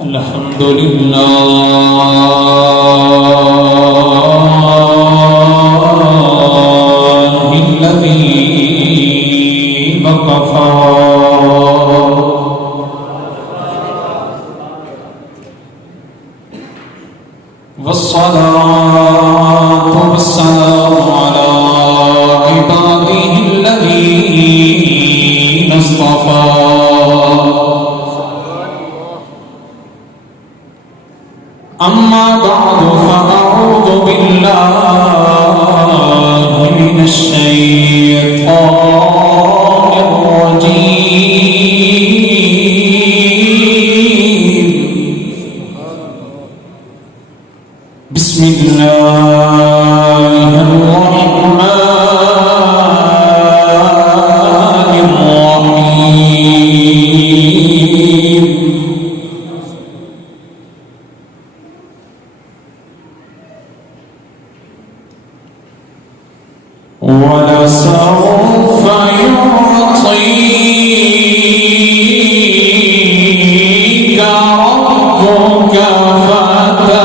الحمد لله الذي وكفى والصلاة والسلام على عباده الذين اصطفى أما بعد فأعوذ بالله من الشيطان الرجيم بسم الله الرحمن الرحيم ولسوف يعطيك ربك فترضى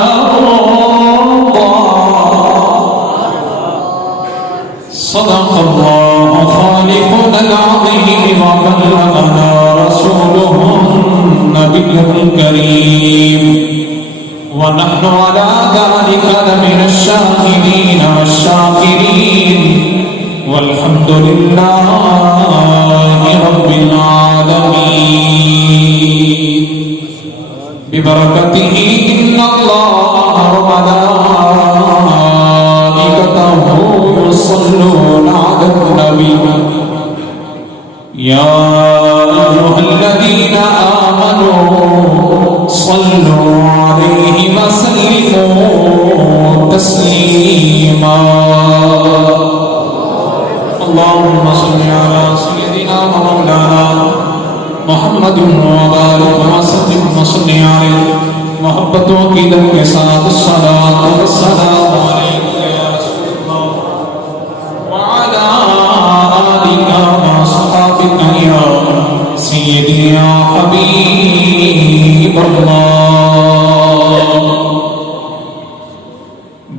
صدق الله خالقنا العظيم وبلغنا رسوله النبي الكريم ونحن على ذلك لمن الشاهدين والشاكرين والحمد لله رب العالمين ببركته إن الله وملائكته يصلون على النبي يا أيها الذين آمنوا صلوا عليه وسلموا تسليما اللهم صل على سيدنا ومولانا محمد وبارك وسلم وصل عليه محبت و عقیدت کے ساتھ الصلاۃ والسلام علیک یا رسول اللہ وعلى آلک وصحبک یا سیدی یا حبیب اللہ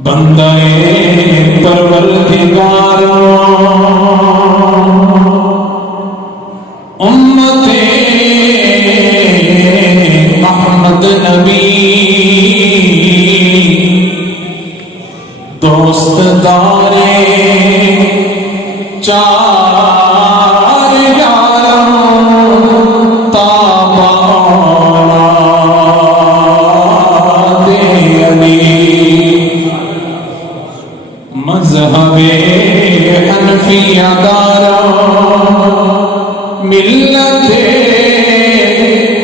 بندہ پروردگار امت احمد نبی دوست دارے چار یارم تابانا دے علی مذہب حنفیہ دارا ملت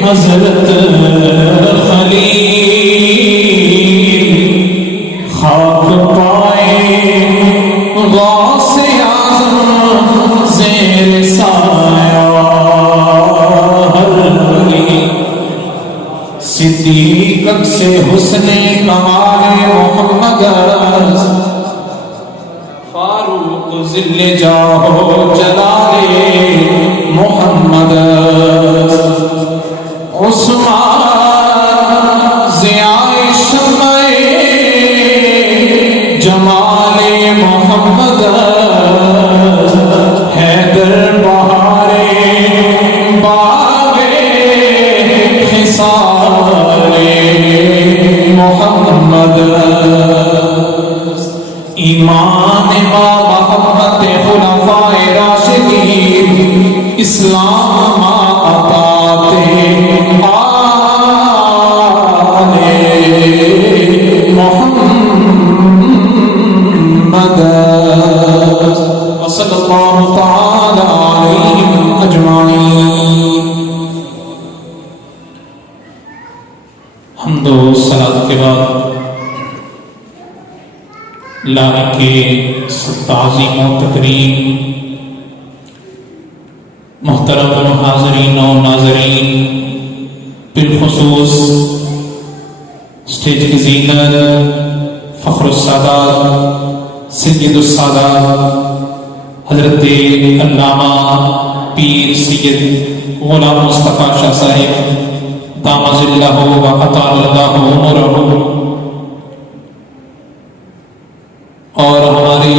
حضرت خلیل خاک پائے غوث اعظم زیر سایہ ہر ولی صدیق سے حسن کمال محمد فاروق ذل جاہ جلال محمد عثمان ضیاء شمع جمال محمد حیدر بہار باغ خصال محمد ایمان با محبت خلفاء راشدین اسلام اطاعت آل محمد وصلی اللہ تعالی علیہم اجمعین. حمد و صلاۃ کے بعد لائق تعظیم و تکریم محترم حاضرین و ناظرین بالخصوص اسٹیج کی زینت فخر السادات سید السادات حضرت علامہ پیر سید غلام مصطفیٰ شاہ صاحب دامت ظلہ وأطال اللہ عمرہ. اور ہمارے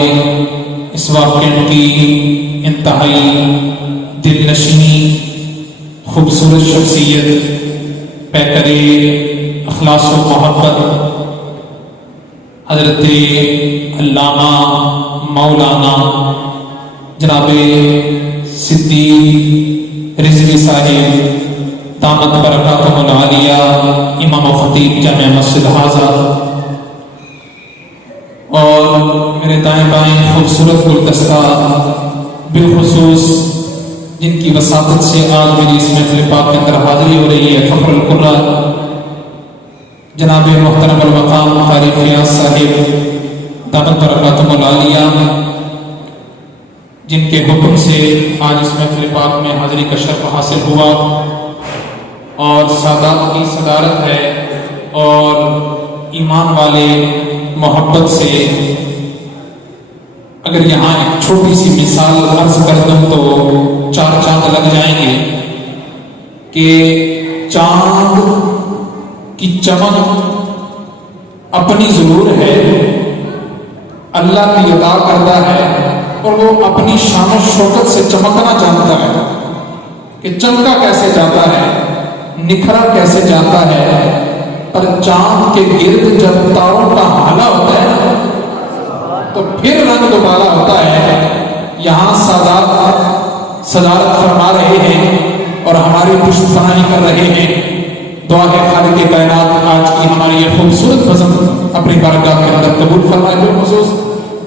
اس واقعے کی انتہائی دل نشینی خوبصورت شخصیت پیکر اخلاص و محبت حضرت علامہ مولانا جناب صدیق رضوی صاحب دامت برکاتہم العالیہ امام و خطیب جامع مسجد حاضہ، اور میرے دائیں بائیں خوبصورت گلدستہ بالخصوص جن کی وساطت سے آج میری اس محفل پاک کے اندر حاضری ہو رہی ہے، فخر القرہ جناب محترم المقام قاری فیاض صاحب دامت برکاتہم العالیہ، جن کے حکم سے آج اس محفل پاک میں حاضری کا شرف حاصل ہوا، اور سادات کی صدارت ہے اور ایمان والے محبت سے اگر یہاں ایک چھوٹی سی مثال عرض کر دوں تو 4 چاند لگ جائیں گے کہ چاند کی چمک اپنی ضرور ہے، اللہ کی عطا کرتا ہے، اور وہ اپنی شان و شوکت سے چمکنا جانتا ہے کہ چمکا کیسے جاتا ہے، نکھرا کیسے جاتا ہے. پر چاند کے گرد جب تاروں کا حالا ہوتا ہے تو پھر رنگ دوبارہ ہوتا ہے. یہاں صدارت فرما رہے ہیں اور ہماری پشت پناہی کر رہے ہیں. دعا ہے خالق کائنات آج کی ہماری یہ خوبصورت بزم اپنی بارگاہ کے اندر قبول فرمائے. بالخصوص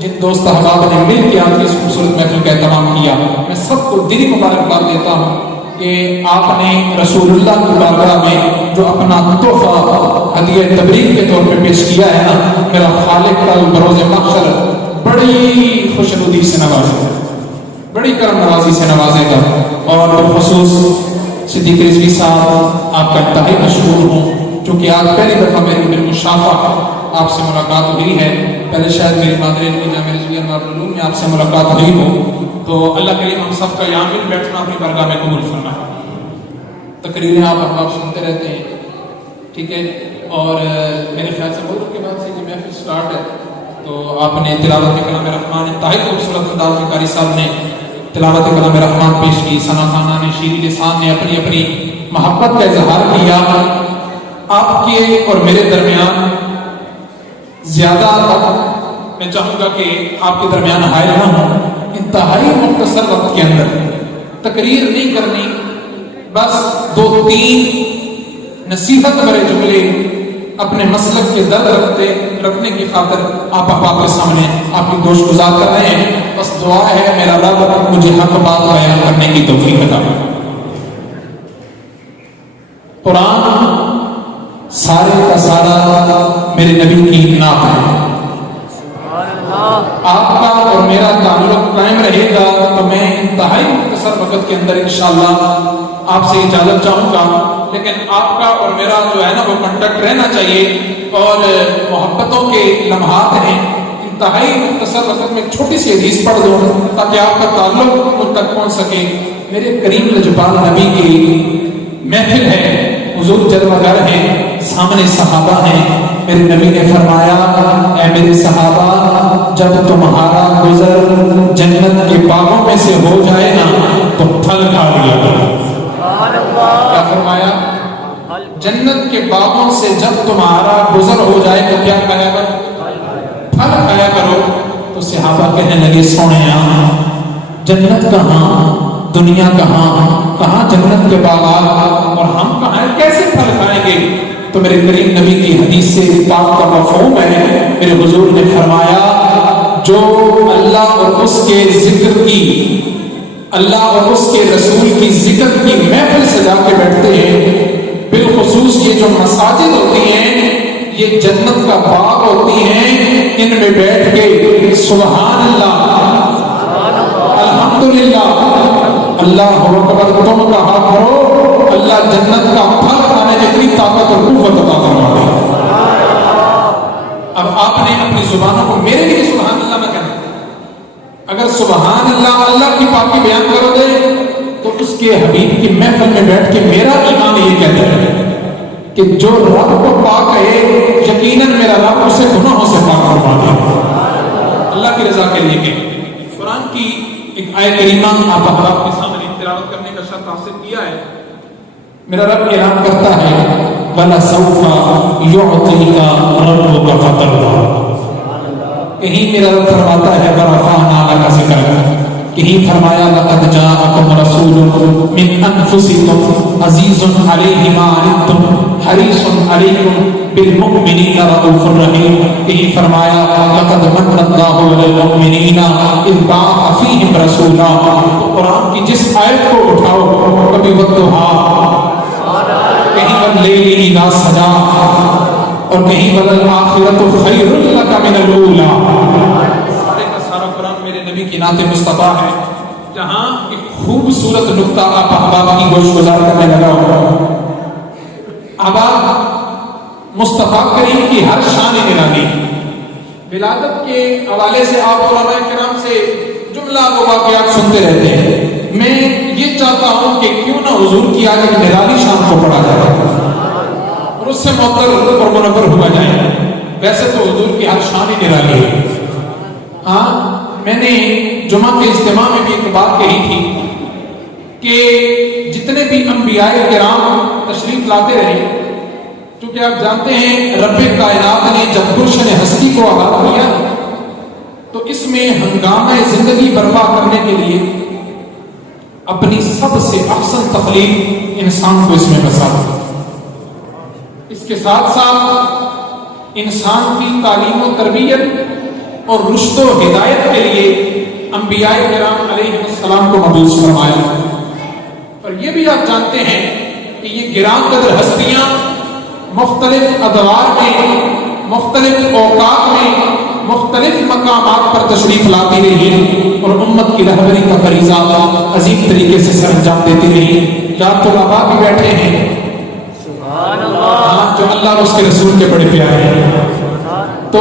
جن دوست احباب نے مل کے آپ کی اس خوبصورت محفل کا اہتمام کیا، میں سب کو دلی مبارکباد دیتا ہوں کہ آپ نے رسول اللہ کی بارگاہ میں جو اپنا تحفہ ہدیہ تبریک کے طور پہ پیش کیا ہے نا، میرا خالق کل بروز محشر بڑی خوشنودی سے نوازے گا، بڑی کرم نوازی سے نوازے گا. اور بالخصوص صدیق رضوی صاحب آپ کا انتہائی مشکور ہوں، چونکہ آج پہلی دفعہ میری بالمشافہ آپ سے ملاقات ہوئی ہے. پہلے شاید میری مادری علمی جامعہ رضویہ دارالعلوم میں آپ سے ملاقات ہوئی ہو، تو اللہ کریم ہم سب کا یہاں مل بیٹھنا اپنی بارگاہ میں قبول فرمائے. تقریریں آپ احباب سنتے رہتے ہیں، ٹھیک ہے، اور میرے خیال سے بہت کے بعد سے یہ محفل سٹارٹ ہے تو آپ نے تلاوت کلام رحمان انتہائی خوبصورت انداز میں قاری صاحب نے تلاوت کلام رحمان پیش کی، ثنا خانہ نے، شیرین لسان نے اپنی اپنی محبت کا اظہار کیا. آپ کے اور میرے درمیان زیادہ میں چاہوں گا کہ آپ کے درمیان حائل نہ ہوں. انتہائی مختصر وقت کے اندر تقریر نہیں کرنی، بس 2-3 نصیحت بھرے جملے اپنے مسلک کے درد رکھنے کی خاطر آپ کے سامنے آپ کی گوش گزار کر رہے ہیں. بس دعا ہے میرا رب مجھے حق بات بیان کرنے کی توفیق عطا فرمائے. قرآن سارے کا سارا میرے نبی کی نعت ہے. آپ کا اور میرا تعلق قائم رہے گا تو میں انتہائی مختصر وقت کے اندر انشاءاللہ آپ سے اجازت چاہوں گا، لیکن آپ کا اور میرا جو ہے نا وہ کنٹیکٹ رہنا چاہیے، اور محبتوں کے لمحات ہیں. انتہائی مختصر وقت میں چھوٹی سی حدیث پڑھ دوں تاکہ آپ کا تعلق مجھ تک پہنچ سکے. میرے کریم لجپال نبی کی محفل ہے، حضور جلوہ گر ہیں، سامنے صحابہ ہیں. میرے نبی نے فرمایا اے میرے صحابہ، جب تمہارا گزر جنت کے باغوں میں سے ہو جائے نا تو پھل کھا لیا کرو. کیا فرمایا؟ جنت کے باغوں سے جب تمہارا گزر ہو جائے تو کیا کھایا کرو؟ پھل کھایا کرو. تو صحابہ کہنے لگے سونے جنت کہاں، دنیا کہاں جنت کے باغات، اور ہم کہاں ہیں، کیسے پھل کھائیں گے؟ تو میرے کریم نبی کی حدیث سے پاک کا مفہوم ہے. میرے حضور نے فرمایا جو اللہ اور اس کے ذکر کی، اللہ اور اس کے رسول کی ذکر کی محفل سجا کے بیٹھتے ہیں، بالخصوص یہ جو مساجد ہوتی ہیں یہ جنت کا باغ ہوتی ہیں، ان میں بیٹھ کے سبحان اللہ، الحمدللہ، اللہ اکبر تم کہا کرو، اللہ جنت کا پھل کھانے کی اتنی طاقت اور قوت عطا فرما دے. اب آپ نے اپنی زبانوں کو میرے لیے سبحان اللہ میں کہنا، اگر سبحان اللہ اللہ کی پاکی بیان کرو گے تو اس کے حبیب کی محفل میں بیٹھ کے میرا ایمان یہ کہتا ہے کہ جو رب کو پاک ہے یقیناً میرا رب اسے گناہوں سے پاک فرما دے، اللہ کی رضا کے لیے کہ قرآن کی ایک آیت کریمہ آپ احباب کے سامنے تلاوت کرنے کا شرط حاصل کیا ہے۔ میرا رب اعلان کرتا ہے وَلَسَوْفَ يُعْطِيكَ رَبُّكَ فَتَرْضَىٰ، کہیں میرا رب فرماتا ہے وَرَفَعْنَا لَكَ ذِكْرَكَ، کہیں فرمایا لَقَدْ جَاءَكُمْ رَسُولٌ مِّنْ أَنفُسِكُمْ عَزِيزٌ عَلَيْهِ مَا عَنِتُّمْ حَرِيصٌ عَلَيْكُمْ بِالْمُؤْمِنِينَ رَءُوفٌ رَحِيمٌ، کہیں فرمایا لَقَدْ مَنَّ اللَّهُ عَلَى الْمُؤْمِنِينَ إِذْ بَعَثَ فِيهِمْ رَسُولًا۔ تو قرآن کی جس آیت کو اٹھاؤ، کبھی وَالضُّحَىٰ، کہیں وَاللَّيْلِ إِذَا سَجَىٰ، اور کہیں وَالْآخِرَةُ خَيْرٌ لَكَ مِنَ الْأُولَىٰ۔ سارے کا سارا قرآن میرے نبی کی نعت مصطفیٰ ہے، جہاں ایک خوبصورت نقطہ آپ احباب کی گوش گزار کرنے لگا ہو۔ احباب مصطفیٰ کریم کی ہر شان نرالی، ولادت کے حوالے سے آپ علماء کرام سے جملہ واقعات سنتے رہتے ہیں۔ میں یہ چاہتا ہوں کہ کیوں نہ حضور کی آج ایک نرالی شان کو پڑھا جائے اور اس سے معطر اور منور ہوا جائے۔ ویسے تو حضور کی ہر شان ہی نرالی ہے۔ ہاں، میں نے جمعہ کے اجتماع میں بھی ایک بات کہی تھی کہ جتنے بھی انبیاء کرام تشریف لاتے رہے، چونکہ آپ جانتے ہیں رب کائنات نے جب گلشن ہستی کو آباد کیا تو اس میں ہنگامہ زندگی برپا کرنے کے لیے اپنی سب سے احسن تخلیق انسان کو اس میں بسا۔ اس کے ساتھ ساتھ انسان کی تعلیم و تربیت اور رشد و ہدایت کے لیے انبیاء کرام علیہ السلام کو مبعوث فرمایا۔ اور یہ بھی آپ جانتے ہیں کہ یہ گران قدر ہستیاں مختلف ادوار میں، مختلف اوقات میں، مختلف مقامات پر تشریف لاتی رہی اور امت کی رہبری کا فریضہ عظیم طریقے سے سر انجام دیتی رہی۔ کیا طلباء بھی بیٹھے ہیں جو اللہ اس کے رسول کے بڑے پیارے ہیں۔ تو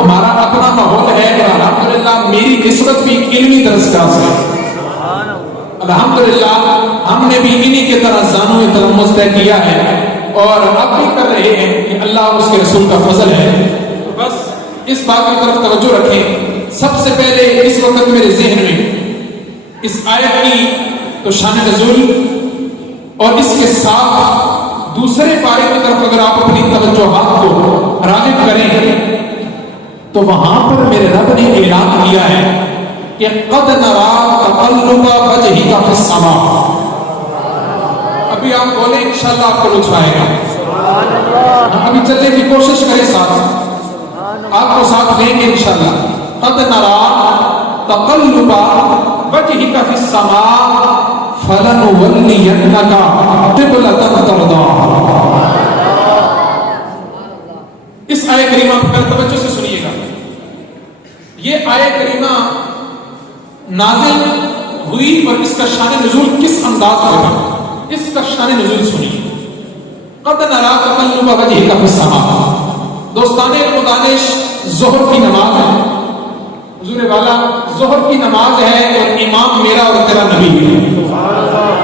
ہمارا اپنا ماحول ہے اور الحمدللہ میری نسبت بھی علمی درسگاہ سے، الحمدللہ ہم نے بھی انہی کے طرح زانو تلمس طے کیا ہے اور اب بھی کر رہے ہیں کہ اللہ اس کے رسول کا فضل ہے۔ تو بس اس بات کی طرف توجہ رکھیں۔ سب سے پہلے اس وقت میرے ذہن میں اس آیت کی تو شان نزول اور اس کے ساتھ دوسرے پارے کی طرف اگر آپ اپنی توجہات کو راغب کریں تو وہاں پر میرے رب نے اعلان کیا ہے کہ قد نرا تقلب وجهك فی السماء۔ ابھی آپ بولیں انشاءاللہ آپ کو لطف آئے گا۔ ابھی چلنے کی کوشش کریں، ساتھ آپ کو ساتھ لیں گے انشاءاللہ۔ قد نرا تقلب وجهك فی السماء فَلَنُوَلِّيَنَّكَ قِبْلَةً تَرْضَاهَا۔ اس آیت کریمہ پر توجہ سے سنیے گا۔ یہ آیت کریمہ نازل ہوئی اور اس کا شان نزول کس انداز سے تھا، اس کا شان نزول سنیے۔ قد نرا تقلب وجهك فی السماء۔ دوستان المدانش، ظہر کی نماز ہے، حضور والا ظہر کی نماز ہے اور امام میرا اور تیرا نبی ہے۔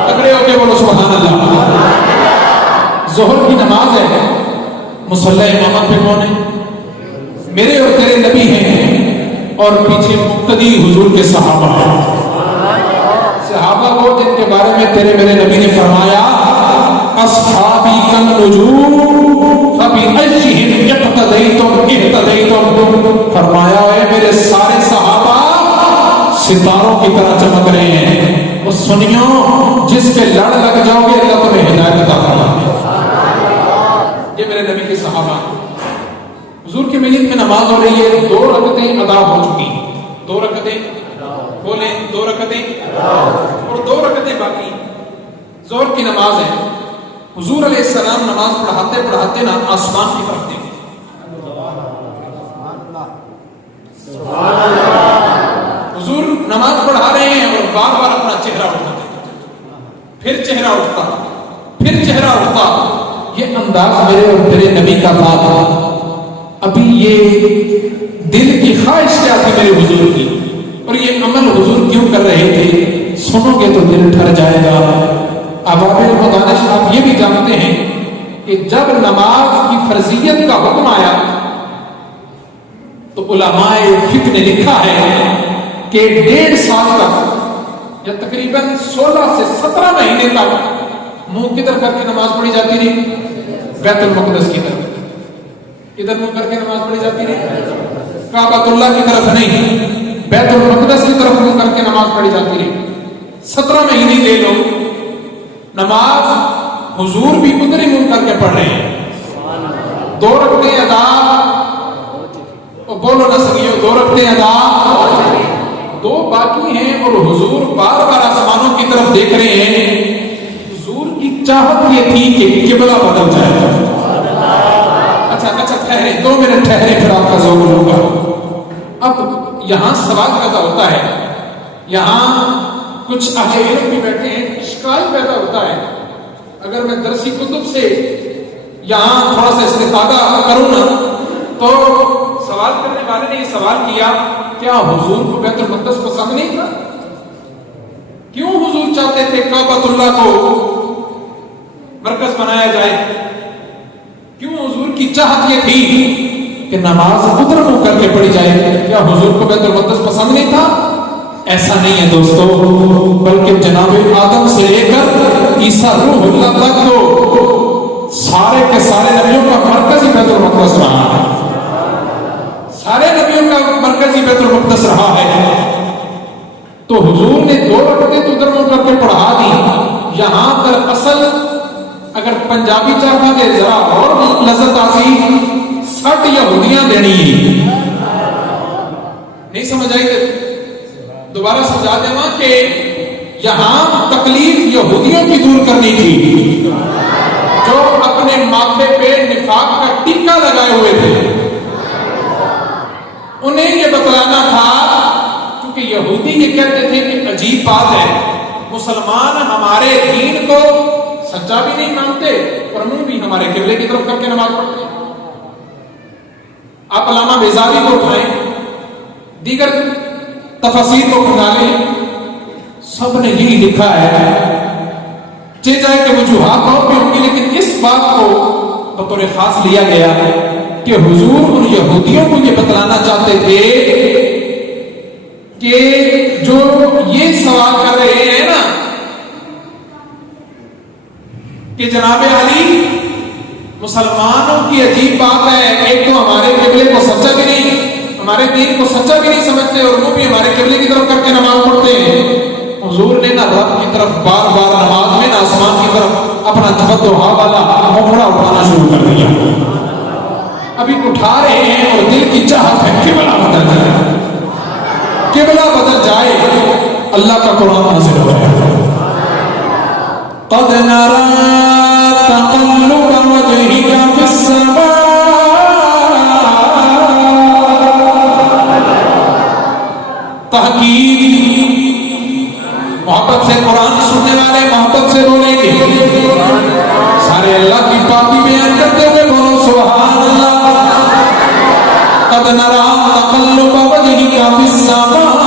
تکڑے ہو کے بولو سبحان اللہ۔ ظہر کی نماز ہے، مصلی امامت پہ کون ہے؟ میرے اور تیرے نبی ہیں اور پیچھے مقتدی حضور کے صحابہ ہیں۔ صحابہ وہ جن کے بارے میں تیرے میرے نبی نے فرمایا اصحابی کالنجوم فبأیہم اقتدیتم اہتدیتم۔ فرمایا ہے میرے سارے صحابہ ستاروں کی طرح چمک رہے ہیں، وہ سنیو جس کے لڑ لگ جاؤ گے اللہ تمہیں ہدایت عطا فرمائے۔ یہ میرے نبی کے صحابہ ہیں۔ حضور کی ملت میں نماز ہو رہی ہے، 2 رکعتیں ادا ہو چکی، 2 رکعتیں بولیں، 2 رکعتیں اور 2 رکعتیں باقی۔ ظہر کی نماز ہے، حضور علیہ السلام نماز پڑھاتے پڑھاتے نا آسمان کی طرف دیکھتے، حضور نماز پڑھا رہے ہیں اور بار بار اپنا چہرہ اٹھاتے، پھر چہرہ اٹھتا، پھر چہرہ اٹھتا۔ یہ انداز میرے اور تیرے نبی کا تھا۔ ابھی یہ دل کی خواہش کیا تھی میرے حضور کی اور یہ عمل حضور کیوں کر رہے تھے، سنو گے تو دل ٹھر جائے گا۔ اب آپ مدانش آپ یہ بھی جانتے ہیں کہ جب نماز کی فرضیت کا حکم آیا تو علماء فقہ نے لکھا ہے کہ 1.5 سال تک یا تقریباً 16 سے 17 مہینے تک منہ کدھر کر کے نماز پڑھی جاتی رہی؟ بیت المقدس کی طرف. کدھر منہ کر کے نماز پڑھی جاتی رہی؟ کعبۃ اللہ کی طرف نہیں، بیت المقدس کی طرف منہ کر کے نماز پڑھی جاتی رہی. 17 مہینے لے لو، نماز حضور بھی ادھر ہی منہ کر کے پڑھ رہے ہیں. 2 رکعتیں ادا، بولو نہ سکیو، 2 رکعتیں ادا، 2 باقی ہیں، اور حضور بار بار آسمانوں کی طرف دیکھ رہے ہیں. حضور کی چاہت یہ تھی کہ قبلہ بدل جائے. اچھا ٹھہرے 2 منٹ ٹھہرے، پھر آپ کا ذوق ہوگا. اب یہاں سوال پیدا ہوتا ہے، یہاں کچھ اہل علم بھی بیٹھے ہیں، اشکال پیدا ہوتا ہے. اگر میں درسی کتب سے یہاں تھوڑا سا استفادہ کروں نا، تو سوال کرنے والے نے یہ سوال کیا، کیا حضور کو بیت المقدس پسند نہیں تھا؟ کیوں حضور چاہتے تھے کعبۃ اللہ کو مرکز بنایا جائے؟ کیوں حضور کی چاہت یہ تھی کہ نماز ادھر منہ کر کے پڑھی جائے؟ کیا حضور کو بیت المقدس پسند نہیں تھا؟ ایسا نہیں ہے دوستو، بلکہ جناب آدم سے لے کر عیسیٰ روح اللہ تک تو سارے کے سارے نبیوں کا مرکز ہی بیت المقدس رہا ہے. سارے نبیوں کا مرکز ہی بیت المقدس رہا ہے. تو حضور نے 2 رکعتیں تو ادھر منہ کر کے پڑھا دی. یہاں در اصل اگر پنجابی چاہتا کہ ذرا اور لذت آسی، 60 یہودیاں دینی نہیں سمجھ آئی. دوبارہ سمجھا دیں کہ یہاں تکلیف یہودیوں کی دور کرنی تھی جو اپنے ماتھے پہ نفاق کا ٹیکا لگائے ہوئے تھے. انہیں یہ بتلانا تھا، کیونکہ یہودی یہ کہتے تھے کہ عجیب بات ہے، مسلمان ہمارے دین کو سچا بھی نہیں مانتے اور منہ بھی ہمارے قبلے کی طرف کر کے نماز پڑھتے ہیں. آپ علامہ بیزاوی کو اٹھائیں، دیگر تفاسیر کو کھنگالیں، سب نے یہی لکھا ہے. چاہے جائے کہ وجوہات اور بھی ہوں گی، لیکن اس بات کو بطور خاص لیا گیا کہ حضور ان یہودیوں کو یہ بتلانا چاہتے تھے کہ جو یہ سوال کر رہے ہیں نا کہ جناب علی مسلمانوں کی عجیب بات ہے، ایک تو ہمارے قبلے کو سچا بھی نہیں، ہمارے دین کو سچا بھی نہیں سمجھتے، اور وہ بھی ہمارے قبلے کی طرف کر کے نماز پڑھتے ہیں. حضور نے نہ رب کی طرف بار بار نماز میں، نہ آسمان کی طرف اپنا تفتح والا مفڑا اٹھانا شروع کر دیا. ابھی اٹھا رہے ہیں اور دل کی چاہت ہے قبلہ بدل جائے، قبلہ بدل جائے. اللہ کا قرآن نازل ہو رہا ہے، قد نرى تقلب وجهك في السماء تحقیق. محبت سے قرآن سننے والے محبت سے بولیں گے، سارے اللہ کی پاکی بیان کرتے ہوئے بولو سبحان اللہ. قد نرى تقلب وجهك في السماء،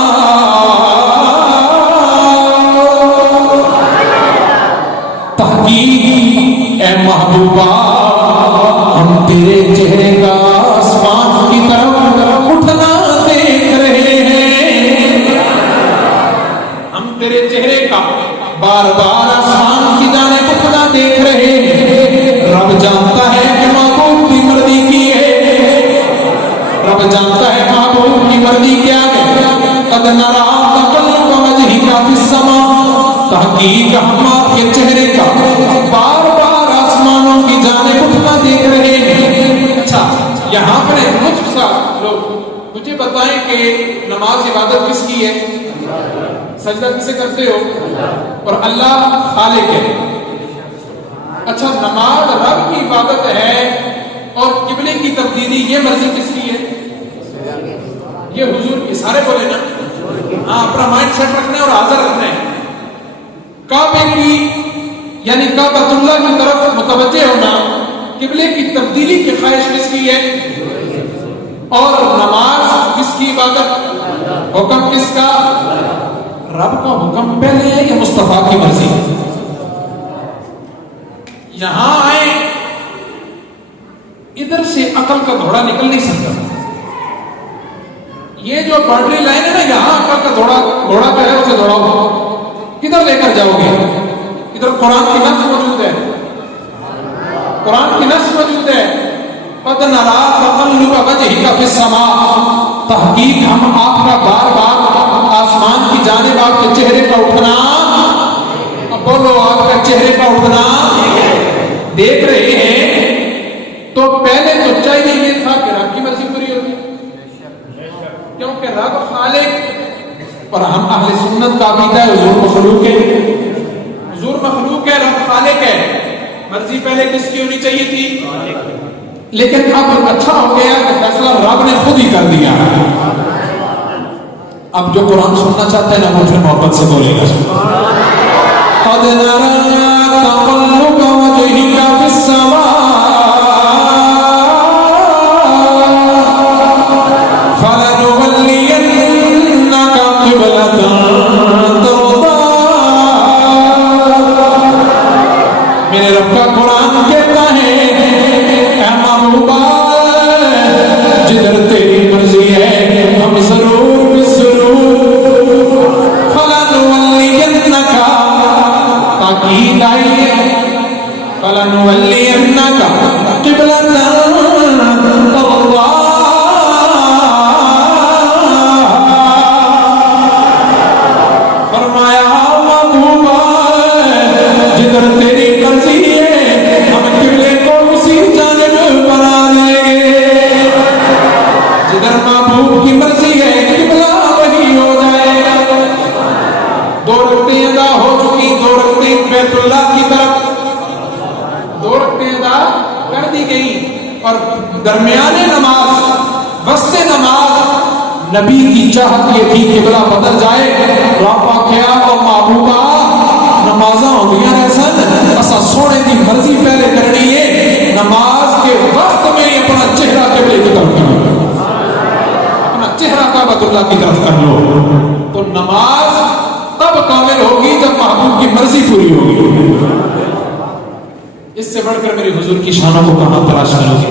تحقیق اے محبوبہ ہم تیرے چہرے کا آسمان کی طرف اٹھنا دیکھ رہے ہیں. ہم تیرے چہرے کا بار بار آسمان کی جانب اٹھنا دیکھ رہے ہیں. رب جانتا ہے کہ محبوب کی مرضی کی ہے، رب جانتا ہے محبوب کی مرضی کیا ہے. قد نرى تقلب وجهك في السماء، تحقیق ہم آپ کے چہرے کا بار بار آسمانوں کی جانب اٹھنا دیکھ رہے ہیں. اچھا یہاں پر مجھ سا لوگ مجھے بتائیں کہ نماز عبادت کس کی ہے؟ سجدہ کسے کرتے ہو؟ اور اللہ خالق ہے. اچھا نماز رب کی عبادت ہے اور قبلے کی تبدیلی یہ مرضی کس کی ہے؟ یہ حضور کی. سارے بولے نا ہاں، اپنا مائنڈ سیٹ رکھنا ہے اور حاضر رکھنا ہے. کعبے کی یعنی کعبۃ اللہ کی طرف متوجہ ہونا، قبلے کی تبدیلی کی خواہش کس کی ہے؟ اور نماز کس کی عبادت؟ حکم کس کا؟ رب کا حکم پہلے ہے یا مصطفیٰ کی مرضی؟ یہاں آئے عقل کا گھوڑا نکل نہیں سکتا. یہ جو باؤنڈری لائن ہے نا یہاں عقل کا گھوڑا جو ہے اسے دوڑاؤ. کدھر لے کر جاؤ گے؟ ادھر قرآن کی نص موجود ہے, قرآن کی نص موجود ہے. قد نرى تقلب وجهك في السماء, تحقیق ہم آپ کا بار بار آسمان کی جانب آپ کے چہرے کا اٹھنا, بولو آپ کا چہرے کا اٹھنا دیکھ رہے ہیں. تو پہلے تو چاہیے یہ تھا کہ رب کی مرضی پوری ہوتی, کیونکہ رب خالق, اور ہم اہل سنت کا عقیدہ ہے حضور مخلوق ہے, حضور مخلوق ہے, رب خالق ہے. مرضی پہلے کس کی ہونی چاہیے تھی؟ لیکن اب اچھا ہو گیا کہ فیصلہ رب نے خود ہی کر دیا. اب جو قرآن سننا چاہتے ہیں نا وہ پھر محبت سے بولے گا. قد نرى تقلب وجهك في السماء فلنولينك قبلة ترضاها. میرے رب کا قرآن کہتا ہے اے محبوبہ جدھر تیری مرضی ہے ہم ضرور فلنولینک, تاکید آئی ہے فلنولینک قبلۃ ترضاها. فرمایا محبوبہ جدھر تیری مرضی ہے ہم قبلے کو اسی جانب بنا دیں گے. جدھر محبوب کی مرضی ہے قبلہ وہی ہو جائے گا. 2 رکعتیں ادا ہو چکی, 2 رکعتیں بیت اللہ کی طرف 2 رکعتیں ادا کر دی گئی, اور درمیانے نماز وسط نماز نبی کی چاہت یہ تھی قبلہ بدل جائے. رب آخیا اور محبوبہ نمازاں ہوندیاں نے سن, اسا سونے دی مرضی پہلے کرنی ہے, نماز کے وقت میں اپنا چہرہ قبلے کی طرف کرو, اپنا چہرہ کعبۃ اللہ کی طرف کر لو. تو نماز تب کامل ہوگی جب محبوب کی مرضی پوری ہوگی. اس سے بڑھ کر میرے حضور کی شانوں کو کہاں تلاش کرو گے؟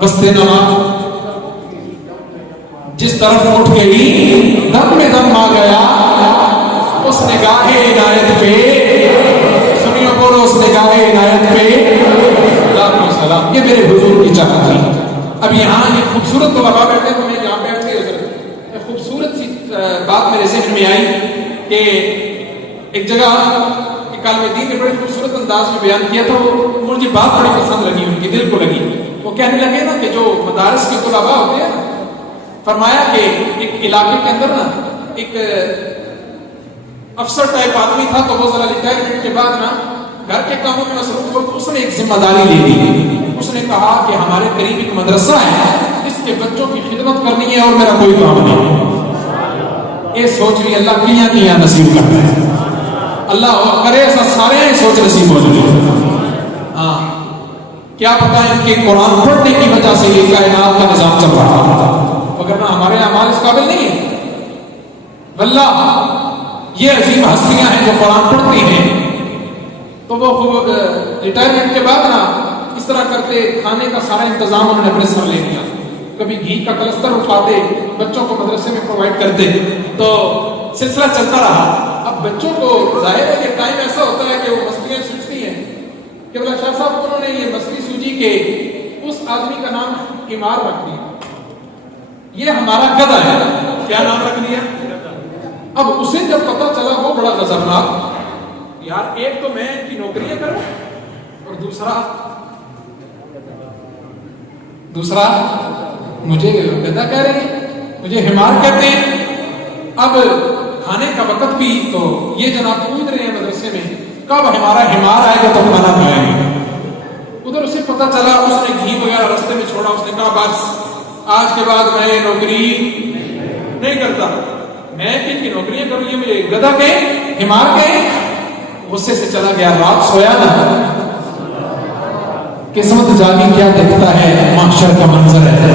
وسط نماز جس طرف اٹھ گئی دم میں دم آ گیا اس نگاہ عنایت پہ, سنیو بولو اس نگاہ عنایت پہ سلام. یہ میرے حضور کی چاہت تھی. اب یہاں یہ خوبصورت تو لگا بیٹھے تو میں یہاں بیٹھ کے خوبصورت سی بات میرے ذہن میں آئی کہ ایک جگہ کالم دین نے بڑے خوبصورت انداز میں بیان کیا تھا. وہ مجھے بات بڑی پسند لگی, ان کی دل کو لگی. وہ کہنے لگے نا کہ جو مدارس کے طلباء ہوتے ہیں, فرمایا کہ ایک علاقے کے اندر نا ایک افسر ٹائپ آدمی تھا, تو وہ ذرا ریٹائرمنٹ کے بعد نا گھر کے کاموں میں مصروف ہو. اس نے ایک ذمہ داری لے لی. اس نے کہا کہ ہمارے قریب ایک مدرسہ ہے, اس کے بچوں کی خدمت کرنی ہے اور میرا کوئی کام نہیں. یہ سوچ بھی اللہ کیا نصیب کرتا ہے. اللہ کرے ایسا سارے سوچ نصیب ہو جائے. ہاں کیا پتا ان کے قرآن پڑھنے کی وجہ سے یہ کائنات کا نظام چل رہا تھا, وگرنہ ہمارے اعمال اس قابل نہیں ہے. واللہ یہ عظیم ہستیاں ہیں جو قرآن پڑھتی ہیں, تو وہ ریٹائرمنٹ کے بعد نا اس طرح کرتے, کھانے کا سارا انتظام انہوں نے اپنے سر لے لیا. کبھی گھی کا کلستر اٹھاتے, بچوں کو مدرسے میں پرووائڈ کرتے, تو سلسلہ چلتا رہا. اب بچوں کو ظاہر ہے کہ ٹائم ایسا ہوتا ہے کہ وہ مستیاں سوچتی ہیں کہ بلا شاہ صاحب انہوں نے یہ مستی سوچی کہ اس آدمی کا نام حمار رکھ دیا, یہ ہمارا گدھا ہے. کیا نام رکھ دیا؟ اب اسے جب پتا چلا وہ بڑا غضبناک, یار ایک تو میں ان کی نوکریاں کروں اور دوسرا مجھے گدھا کہہ رہے ہیں, مجھے حمار کہتے ہیں. اب کھانے کا وقت بھی تو یہ جناب پوچھ رہے ہیں مدرسے میں کب ہمارا حمار آئے گا تو کھانا کھائیں گے. ادھر اسے پتا چلا, اس نے گھی وغیرہ راستے میں چھوڑا. اس نے کہا بس آج کے بعد میں نوکری نہیں کرتا, میں کن کی نوکریاں کروں, یہ مجھے گدھا کہیں حمار کہیں. غصے سے چلا گیا. رات سویا نا, قسمت جاگی کیا دیکھتا ہے, محشر کا منظر ہے.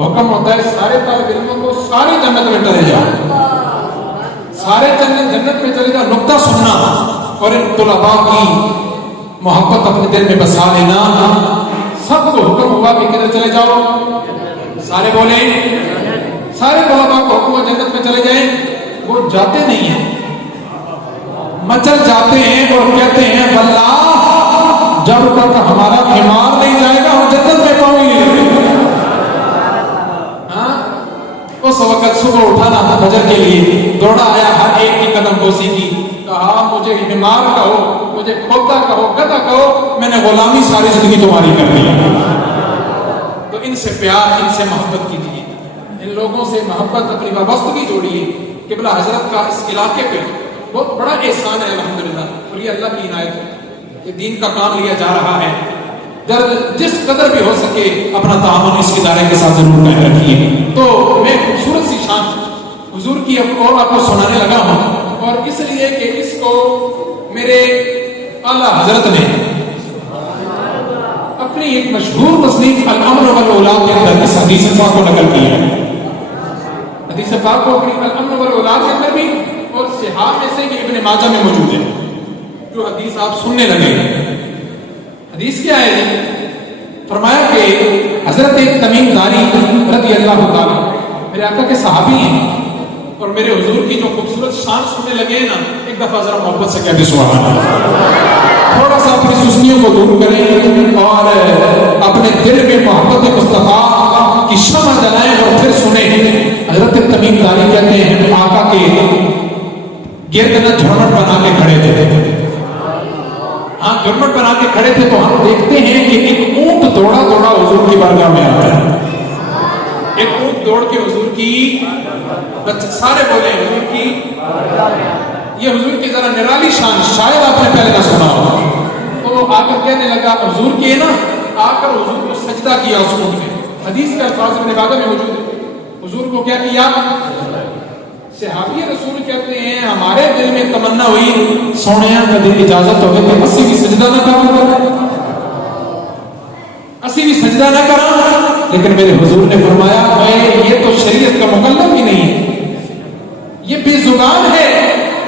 حکم ہوتا ہے سارے طالب علموں کو ساری جنت میں چلے جاؤ, سارے جنت میں چلے جاؤ. نقطہ سننا اور ان طلباء کی محبت اپنے دل میں بسا لینا. سب کو حکم ہوا کہ کدھر چلے جاؤ؟ سارے بولے، سارے صحابہ کو حکم ہوا جنت میں چلے جائیں. وہ جاتے نہیں ہیں، مچل جاتے ہیں اور کہتے ہیں اللہ جب تک ہمارا بیمار نہیں جائے گا ہم جنت میں پاؤں گے. اس وقت صبح اٹھانا تھا فجر کے لیے، دوڑا آیا، ہر ایک کی قدم بوسی کی، کہا مجھے بیمار کہو، مجھے کھوتا کہو، گدھا کہو، میں نے غلامی ساری زندگی تمہاری کر دی. تو ان سے پیار، ان سے محبت کیجیے، ان لوگوں سے محبت، اپنی وابستگی جوڑیے. قبلہ حضرت کا اس علاقے پہ بہت بڑا احسان ہے الحمدللہ، اور یہ اللہ کی عنایت ہے کہ دین کا کام لیا جا رہا ہے. جس قدر بھی ہو سکے اپنا تعاون اس ادارے کے ساتھ ضرور قائم رکھیے. تو میں خوبصورت سی شان حضور کی اور آپ کو سنانے لگا ہوں، اور اس لیے کہ اس کو میرے اعلیٰ حضرت نے اپنی ایک مشہور تصنیف الامر والاولاد کے اندر اس حدیث پاک کو نقل کیا ہے. حدیث پاک کو اپنی الامر والاولاد کے اندر بھی، اور صحاح میں سے یہ ابن ماجہ میں موجود ہے. جو حدیث آپ سننے لگے، حدیث کیا ہے؟ فرمایا کہ حضرت تمیم داری رضی اللہ تعالیٰ میرے آقا کے صحابی ہیں، اور میرے حضور کی جو خوبصورت شان سننے لگے نا، ایک دفعہ ذرا محبت سے کہتے سبحان اللہ. تھوڑا سا اپنی سستیوں کو دور کریں اور اپنے دل میں محبت مصطفیٰ کی شمع جلائیں اور پھر سنیں. حضرت تمیم داری کہتے ہیں آقا کے گرد نہ جھرمٹ بنا کے کھڑے تھے. ہاں جھرمٹ بنا کے کھڑے تھے تو ہم دیکھتے ہیں کہ ایک اونٹ دوڑا دوڑا حضور کی بارگاہ میں آتا ہے. ایک اونٹ دوڑ کے حضور کی، سارے بولے حضور کی، یہ حضور کی ذرا نرالی شان شاید آپ نے پہلے نہ سنا ہو. تو آ کر کہنے لگا حضور کے نا، آ کر حضور کو سجدہ کیا اس اونٹ نے. حدیث کا الفاظ ابن ماجہ میں موجود ہے. حضور کو کیا کیا؟ صحابی رسول کہتے ہیں ہمارے دل میں تمنا ہوئی سونیا کدی اجازت ہوگی کہ اسی بھی سجدہ نہ کروں، اسی بھی سجدہ نہ کروں. لیکن میرے حضور نے فرمایا میں یہ تو شریعت کا مکلف ہی نہیں ہے، یہ بے زبان ہے،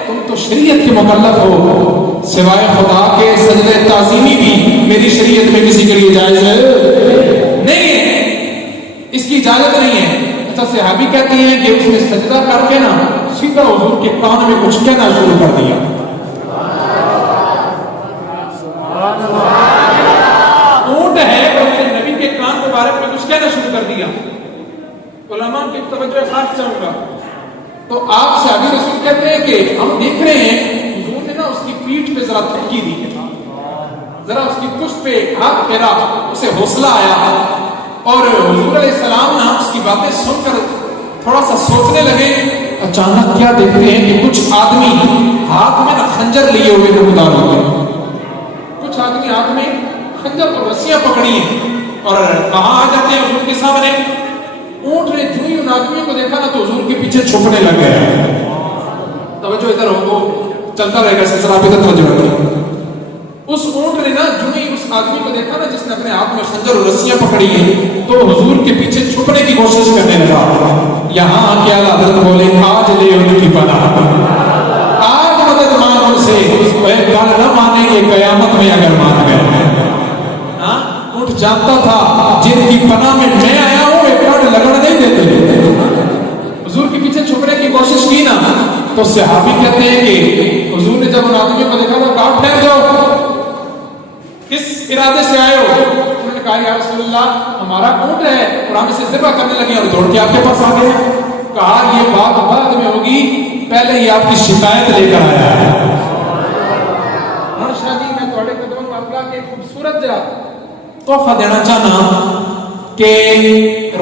تم تو شریعت کے مکلف ہو. سوائے خدا کے سجدہ تعظیمی بھی میری شریعت میں کسی کے لیے جائز نہیں ہے، اس کی اجازت نہیں ہے. صحابی کہتی ہیں کہ اس نے سجدہ کر کے نا سیدھا حضور کے کان میں کچھ کہنا شروع کر دیا. اونٹ ہے اور نبی کے کان مبارک میں کچھ کہنا شروع کر دیا. علماء کی توجہ خاص چاہوں گا. تو آپ صحابی رسول کہتے ہیں کہ ہم دیکھ رہے ہیں حضور نے نا اس کی پیٹھ پہ ذرا تھپکی دی، ذرا اس کی پشت پہ ہاتھ پھیرا، اسے حوصلہ آیا. اور حضور علیہ السلام نے اس کی باتیں سن کر تھوڑا سا سوچنے لگے. اچانک کیا دیکھتے ہیں کہ کچھ آدمی ہاتھ میں نا خنجر لیے ہوئے نمودار ہوتے ہیں. کچھ آدمی ہاتھ میں خنجر اور رسیاں پکڑی ہیں اور کہاں آ جاتے ہیں حضور کے سامنے. اونٹ نے جو ہی ان آدمیوں کو دیکھا نا تو حضور کے پیچھے چھپنے لگ گئے. توجہ ادھر ہو، چلتا رہے گا سلسلہ، آپ ادھر توجہ رکھیں. اس اونٹ نے نا جو ہی اس آدمی کو دیکھا نا جس نے اپنے ہاتھ میں خنجر اور رسیاں پکڑی ہیں تو حضور کے پیچھے چھپنے کی کوشش کرنے لگا. یہاں آ کے اعلیٰ حضرت بولے آج لے ان کی پناہ، آج مدد مانگ ان سے، کل نہ مانیں گے قیامت میں اگر مان گئے. اونٹ جانتا تھا جن کی پناہ میں میں آیا ہوں وہ کڑ لگڑ نہیں دیتے. حضور کے پیچھے چھپنے کی کوشش کی نا تو صحابی کہتے ہیں کہ حضور نے جب ان آدمیوں کو دیکھا تو کہا ٹھہر جاؤ، کس ارادے سے آئے ہو؟ انہوں نے کہا یا رسول اللہ ہمارا اونٹ ہے اور ہم اسے ذبح کرنے لگے اور دوڑ کے آپ کے پاس آ گئے. کہا یہ بات بعد میں ہوگی، پہلے ہی آپ کی شکایت لے کر آیا ہے. شاہ جی میں تھوڑے قدموں اللہ کے خوبصورت جا تحفہ دینا چاہنا کہ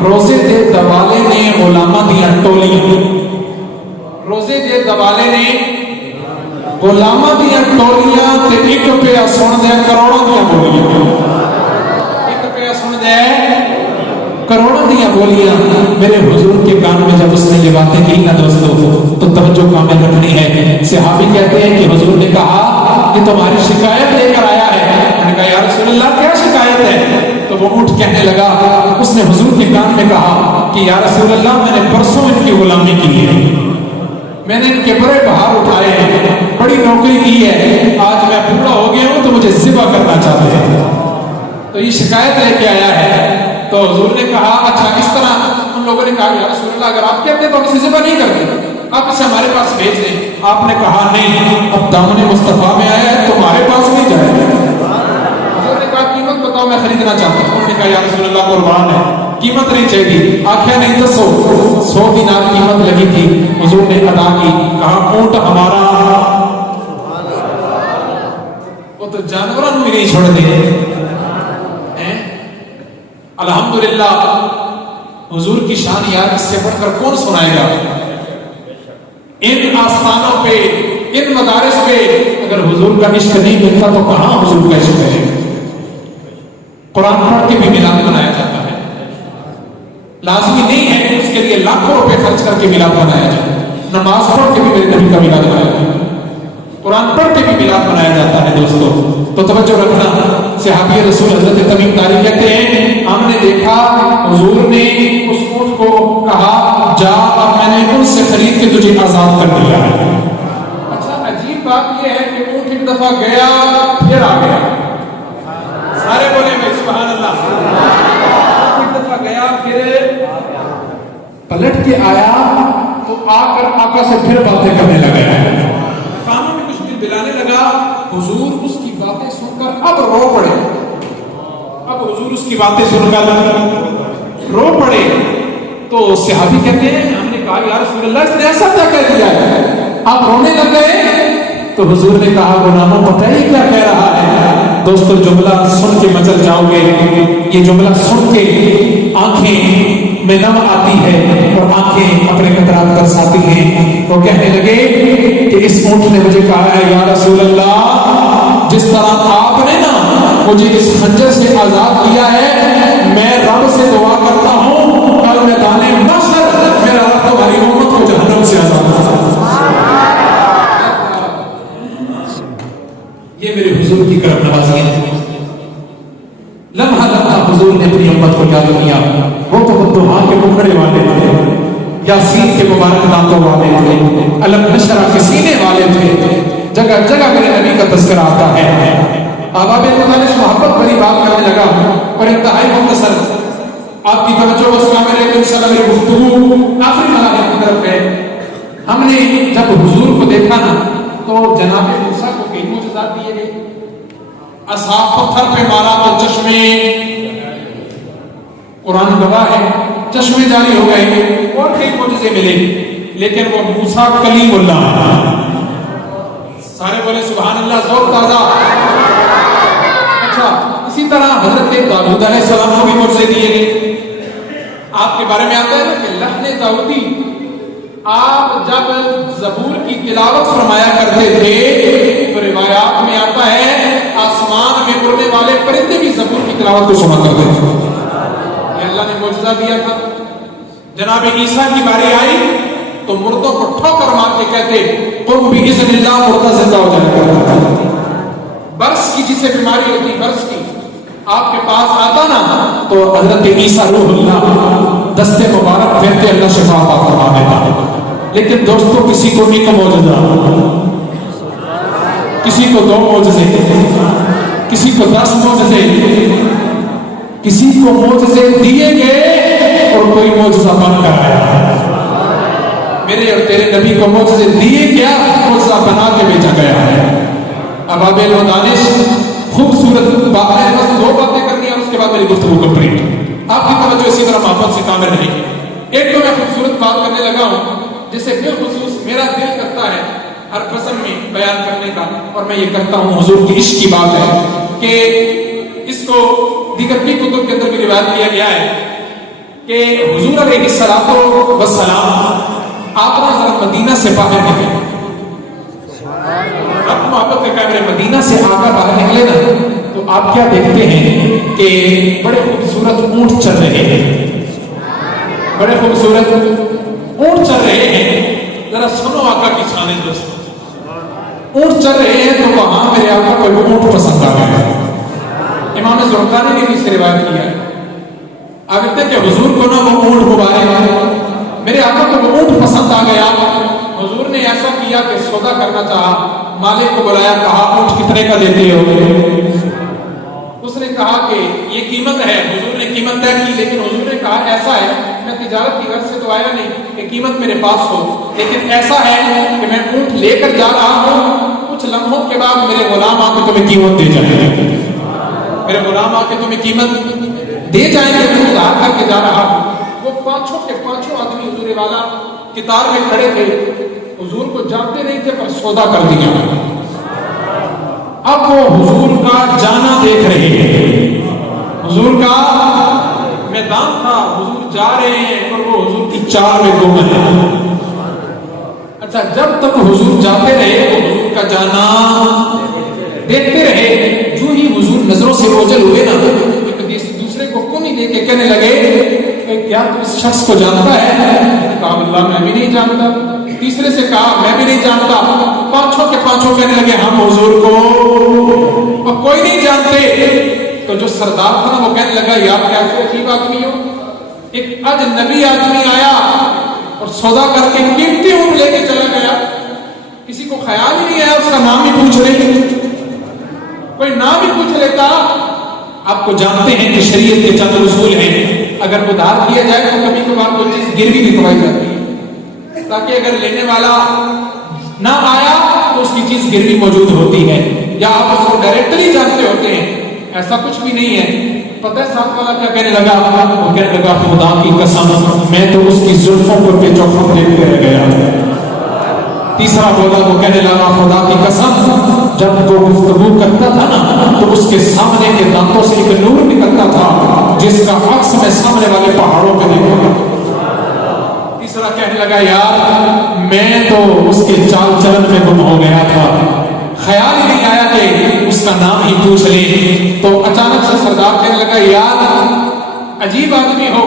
روزے دے دوالے نے غلاماں دیاں ٹولیاں، روزے دے دوالے نے غلاماں دیاں ٹولیاں تے ایک پیا سن دے کروڑوں دیاں بولیاں، ایک پیا سن دے کروڑوں دیاں بولیاں. میرے حضور کے کان میں جب اس نے یہ باتیں کی نا دوستو تو توجہ کامل رکھنی ہے. صحابی کہتے ہیں کہ حضور نے کہا کہ تمہاری شکایت لے کر آیا ہے. میں نے کہا یا رسول اللہ کیا شکایت ہے؟ تو وہ اٹھ کہنے لگا، اس نے حضور کے کان میں کہا کہ یا رسول اللہ میں نے پرسوں ان کی غلامی کی ہے، میں نے ان کے بڑے بہار اٹھائے ہیں، بڑی نوکری کی ہے، آج میں بوڑھا ہو گیا ہوں تو مجھے ذبح کرنا چاہتے ہیں. تو یہ شکایت لے کے آیا ہے. تو حضور نے کہا اچھا اس طرح. ان لوگوں نے کہا یا رسول اللہ اگر آپ کہتے تو ہم اسے ذبح نہیں کرتے, آپ اسے ہمارے پاس بھیج دیں. آپ نے کہا نہیں, اب دامن مصطفیٰ میں آیا ہے تمہارے پاس نہیں جائے گا. حضور نے کہا قیمت بتاؤ میں خریدنا چاہتا ہوں. انہوں نے کہا یا رسول اللہ قربان ہے, قیمت نہیں چاہیے. آخیا نہیں تو 100 دینار قیمت لگی تھی. حضور نے ادا کی. کہا اونٹ ہمارا, وہ تو جانوروں بھی نہیں چھوڑ دے. الحمدللہ حضور کی شان یار اس سے بڑھ کر کون سنائے گا. ان آستانوں پہ, ان مدارس پہ اگر حضور کا عشق نہیں ملتا تو کہاں حضور کا عشق ہے. قرآن پڑھ کے بھی میلاد منایا جاتا ہے. لازمی نہیں ہے کہ اس کے لیے لاکھوں روپے خرچ کر کے میلاد منایا جائے. نماز پڑھ کے بھی میرے نبی کا میلاد منایا جاتا ہے, قرآن پڑھ کے بھی میلاد منایا جاتا ہے. دوستو تو توجہ رکھنا. صحابی رسول حضرت تمیم داری کہتے ہیں ہم نے دیکھا حضور نے اس اونٹ کو کہا جا اب میں نے ان سے خرید کے تجھے آزاد کر دیا ہے. اچھا عجیب بات یہ ہے کہ اونٹ ایک دفعہ گیا پھر آ گیا. سارے بولے میں سبحان اللہ. ایک دفعہ گیا پھر پلٹ کے آیا تو آ کر آقا سے پھر باتیں کرنے لگا ہے. کانوں میں کچھ بھی دلانے لگا. حضور اس کی باتیں سن کر اب رو پڑے. اب حضور اس کی باتیں سن کر رو پڑے. تو صحابی کہتے ہیں ہم نے کہا یا رسول اللہ اس نے ایسا کیا کہہ دیا ہے, آپ رونے لگ گئے. تو حضور نے کہا غلاموں پتہ ہے کیا کہہ رہا ہے. دوستو جملہ سن کے مچل جاؤ گے. یہ جملہ سن کے آنکھیں میں نم آتی ہے اور آنکھیں اپنے قطرات برساتی ہیں. وہ کہنے لگے کہ اس اونٹ نے مجھے کہا ہے یا رسول اللہ جس طرح آپ نے نا مجھے اس خنجر سے آزاد کیا ہے, میں رب سے دعا کرتا ہوں کل میدان محشر میرا رب تمہاری امت کو جہنم سے آزاد کرے. یہ میرے حضور کی کرم نوازی ہے. لمحہ لمحہ حضور نے اپنی امت کو یاد کیا. وہ تو دعا کے مکھڑے والے تھے, یاسین کے مبارک دانتوں والے تھے, علم نشرہ کے سینے والے تھے. جگہ جگہ میرے نبی کا تذکرہ آتا ہے. آباب مدارس محبت بڑی بات کرنے لگا اور انتہائی مختصر. آپ کی توجہ بس کامل ہے تو انشاءاللہ میری گفتگو آخری مراحل کی طرف ہے. ہم نے جب حضور کو دیکھا نا تو جناب موسیٰ کو کئی معجزات دیے گئے. اصحاب پتھر پہ مارا تو چشمے, قرآن گواہ ہے, چشمے جاری ہو گئے اور کئی معجزے ملے. لیکن وہ موسیٰ کلیم اللہ ہے. سارے بولے سبحان اللہ, ذوق تازہ. اچھا اسی طرح حضرت داؤد علیہ السلام کو بھی معجزے دیے گئے. آپ کے بارے میں آتا ہے نا کہ لحن داؤدی, آپ جب زبور کی تلاوت فرمایا کرتے تھے تو روایات میں آتا ہے آسمان میں اڑنے والے پرندے بھی زبور کی تلاوت کو سنا کرتے تھے. یہ اللہ نے معجزہ دیا تھا. جناب عیسیٰ کی باری آئی تو مردوں کو ٹھوکر مار کے کہتے قم بإذن اللہ, مردہ زندہ ہو جایا کرتا تھا. برس کی جسے بیماری ہوتی برس کی, آپ کے پاس آتا نا تو حضرت عیسیٰ روح اللہ دستے مبارک پھیرتے اللہ شفا عطا فرما دیتا. لیکن دوستو کسی کو ایک معجزہ, کسی کو 2 معجزے, کسی کو 10 معجزے, کسی کو معجزے دیے گئے اور کوئی معجزہ بن کر آیا. میرے اور تیرے نبی کو معجزے دیے گیا, معجزہ بنا کے بھیجا گیا ہے. ابابیل و دانش خوبصورت بات ہے. بس 2 باتیں کرنی ہیں اس کے بعد میری گفتگو کمپلیٹ. آپ کی توجہ اسی طرح محبت سے کامل رہے. ایک تو میں خوبصورت بات کرنے لگا ہوں جسے بالخصوص میرا دل کرتا ہے ہر قسم میں بیان کرنے کا, اور میں یہ کرتا ہوں حضور کی عشق کی بات ہے کہ اس کو دیگر بھی کتب کے اندر بھی روایت کیا گیا ہے کہ حضور علیہ الصلوۃ والسلام آپ ذرا مدینہ سے باہر نکلے. اب محبت کے کیمرے مدینہ سے آقا باہر نکلے نا تو آپ کیا دیکھتے ہیں کہ بڑے خوبصورت اونٹ چل رہے ہیں, بڑے خوبصورت اونٹ چل رہے ہیں. ذرا سنو آقا کی شان دوستو. اونٹ چل رہے ہیں تو وہاں میرے آقا کو اونٹ پسند آ گیا. امام زرقانی نے بھی اس روایت کیا ہے. آپ کہتے ہیں کہ حضور کو نا وہ اونٹ مبارک, میرے آقا کو وہ اونٹ پسند آ گیا. حضور نے ایسا کیا کہ سودا کرنا چاہا, مالک کو بلایا, کہا اونٹ کتنے کا دیتے ہو. اس اس نے کہا کہ یہ قیمت ہے، حضور نے قیمت طے کی، لیکن حضور نے کہا ایسا ہے میں تجارت کی غرض سے تو آیا نہیں کہ قیمت میرے پاس ہو، لیکن ایسا ہے کہ میں اونٹ لے کر جا رہا ہوں، کچھ لمحوں کے بعد میرے غلام آ کے تمہیں قیمت دے جائیں گے، میرے غلام آ کے تمہیں قیمت دے جائیں گے، میں ادھار کر کے جا رہا ہوں۔ وہ پانچوں کے پانچوں آدمی حضور والا قطار میں کھڑے تھے، حضور کو جانتے نہیں تھے پر سودا کر دیا۔ اب وہ حضور کا جانا دیکھ رہے ہیں، حضور کا میدان تھا، حضور جا رہے ہیں اور وہ حضور کی چال میں گم ہیں۔ اچھا، جب تک حضور جاتے رہے وہ حضور کا جانا دیکھتے رہے، جو ہی حضور نظروں سے اوجھل ہوئے نا، دوسرے کو کون نہیں دیکھے کہنے لگے کہ کیا تو اس شخص کو جانتا ہے؟ کہا اللہ میں بھی نہیں جانتا۔ تیسرے سے کہا میں بھی نہیں جانتا۔ پانچوں کے پانچوں کہنے لگے ہم حضور کو اور کوئی نہیں جانتے۔ تو جو سردار تھا نا وہ کہنے لگا یار کیسے عجیب آدمی ہو، ایک اجنبی آدمی آیا اور سودا کر کے قیمتی اونٹ لے کے چلا گیا، کسی کو خیال ہی نہیں آیا اس کا نام ہی پوچھ رہے، کوئی نام ہی پوچھ لیتا۔ آپ کو جانتے ہیں کہ شریعت کے چند اصول ہیں، اگر ادھار کیا جائے تو کبھی کبھار کوئی چیز گروی لکھوائی جاتی ہے تاکہ اگر لینے والا نہ آیا تو اس کی چیز گروی موجود ہوتی ہے، یا آپ اس کو ڈائریکٹلی جانتے ہوتے ہیں، ایسا کچھ بھی نہیں ہے۔ پتہ ہے ساتھ والا کیا کہنے لگا؟ وہ کہنے لگا خدا کی قسم میں تو اس کی زلفوں کو بے چوکھٹ دیکھتے رہ گیا۔ تیسرا بولا، وہ کہنے لگا خدا کی قسم جب وہ گفتگو کرتا تھا نا تو اس کے سامنے کے دانتوں سے ایک نور نکلتا تھا جس کا عکس میں سامنے والے پہاڑوں پہ دیکھا تھا۔ تیسرا کہنے لگا یار میں تو اس کے چال چلن میں گم ہو گیا تھا، خیال ہی نہیں آیا کہ اس کا نام ہی پوچھ لیں۔ تو اچانک سے سردار کہنے لگا یار عجیب آدمی ہو۔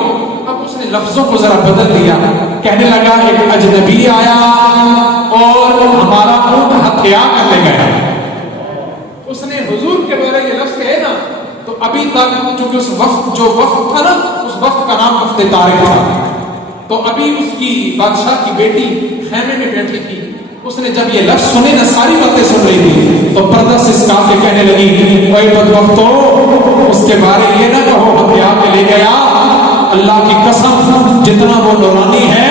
اب اس نے لفظوں کو ذرا بدل دیا، کہنے لگا ایک اجنبی آیا اور ہمارا اونٹ ہتھیا کر لے گیا۔ اس نے حضور کے بارے یہ لفظ کہے نا تو ابھی تک چونکہ اس وقت جو وقت تھا نا اس وقت کا نام وقت طارق تھا، تو ابھی اس کی بادشاہ کی بیٹی خیمے میں بیٹھی تھی، اس نے جب یہ لفظ سنے نا ساری باتیں سن رہی تھی تو پردہ سے سکھا کے کہنے لگی اوے بدبختو اس کے بارے یہ نہ کہو ہتھیا کے لے گیا، اللہ کی قسم جتنا وہ نورانی ہے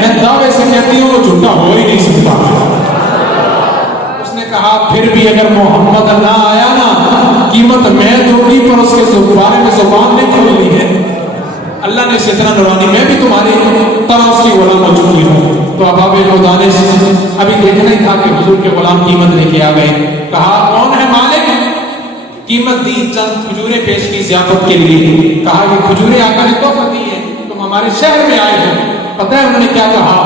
میں دعوے سے کہتی ہوں وہ جھوٹا ہو ہی نہیں سکتا۔ اس نے کہا پھر بھی اگر محمد نہ آیا نا قیمت میں دوں گی پر اس کے بارے میں زبان نہیں کھولنی ہے، اللہ نے اتنا نورانی میں بھی تمہاری طرح اس کی غلام ہو چکی ہوں۔ تو اباب دانش ابھی دیکھنا ہی تھا کہ حضور کے غلام قیمت لے کے آ گئے، کہا کون ہے مالک؟ قیمت دی، چند کھجوریں پیش کی ضیافت کے لیے، کہا کہ کھجوریں آقا نے تحفہ دی ہیں، تم ہمارے شہر میں آئے ہو۔ پتہ ہے انہوں نے کیا کہا؟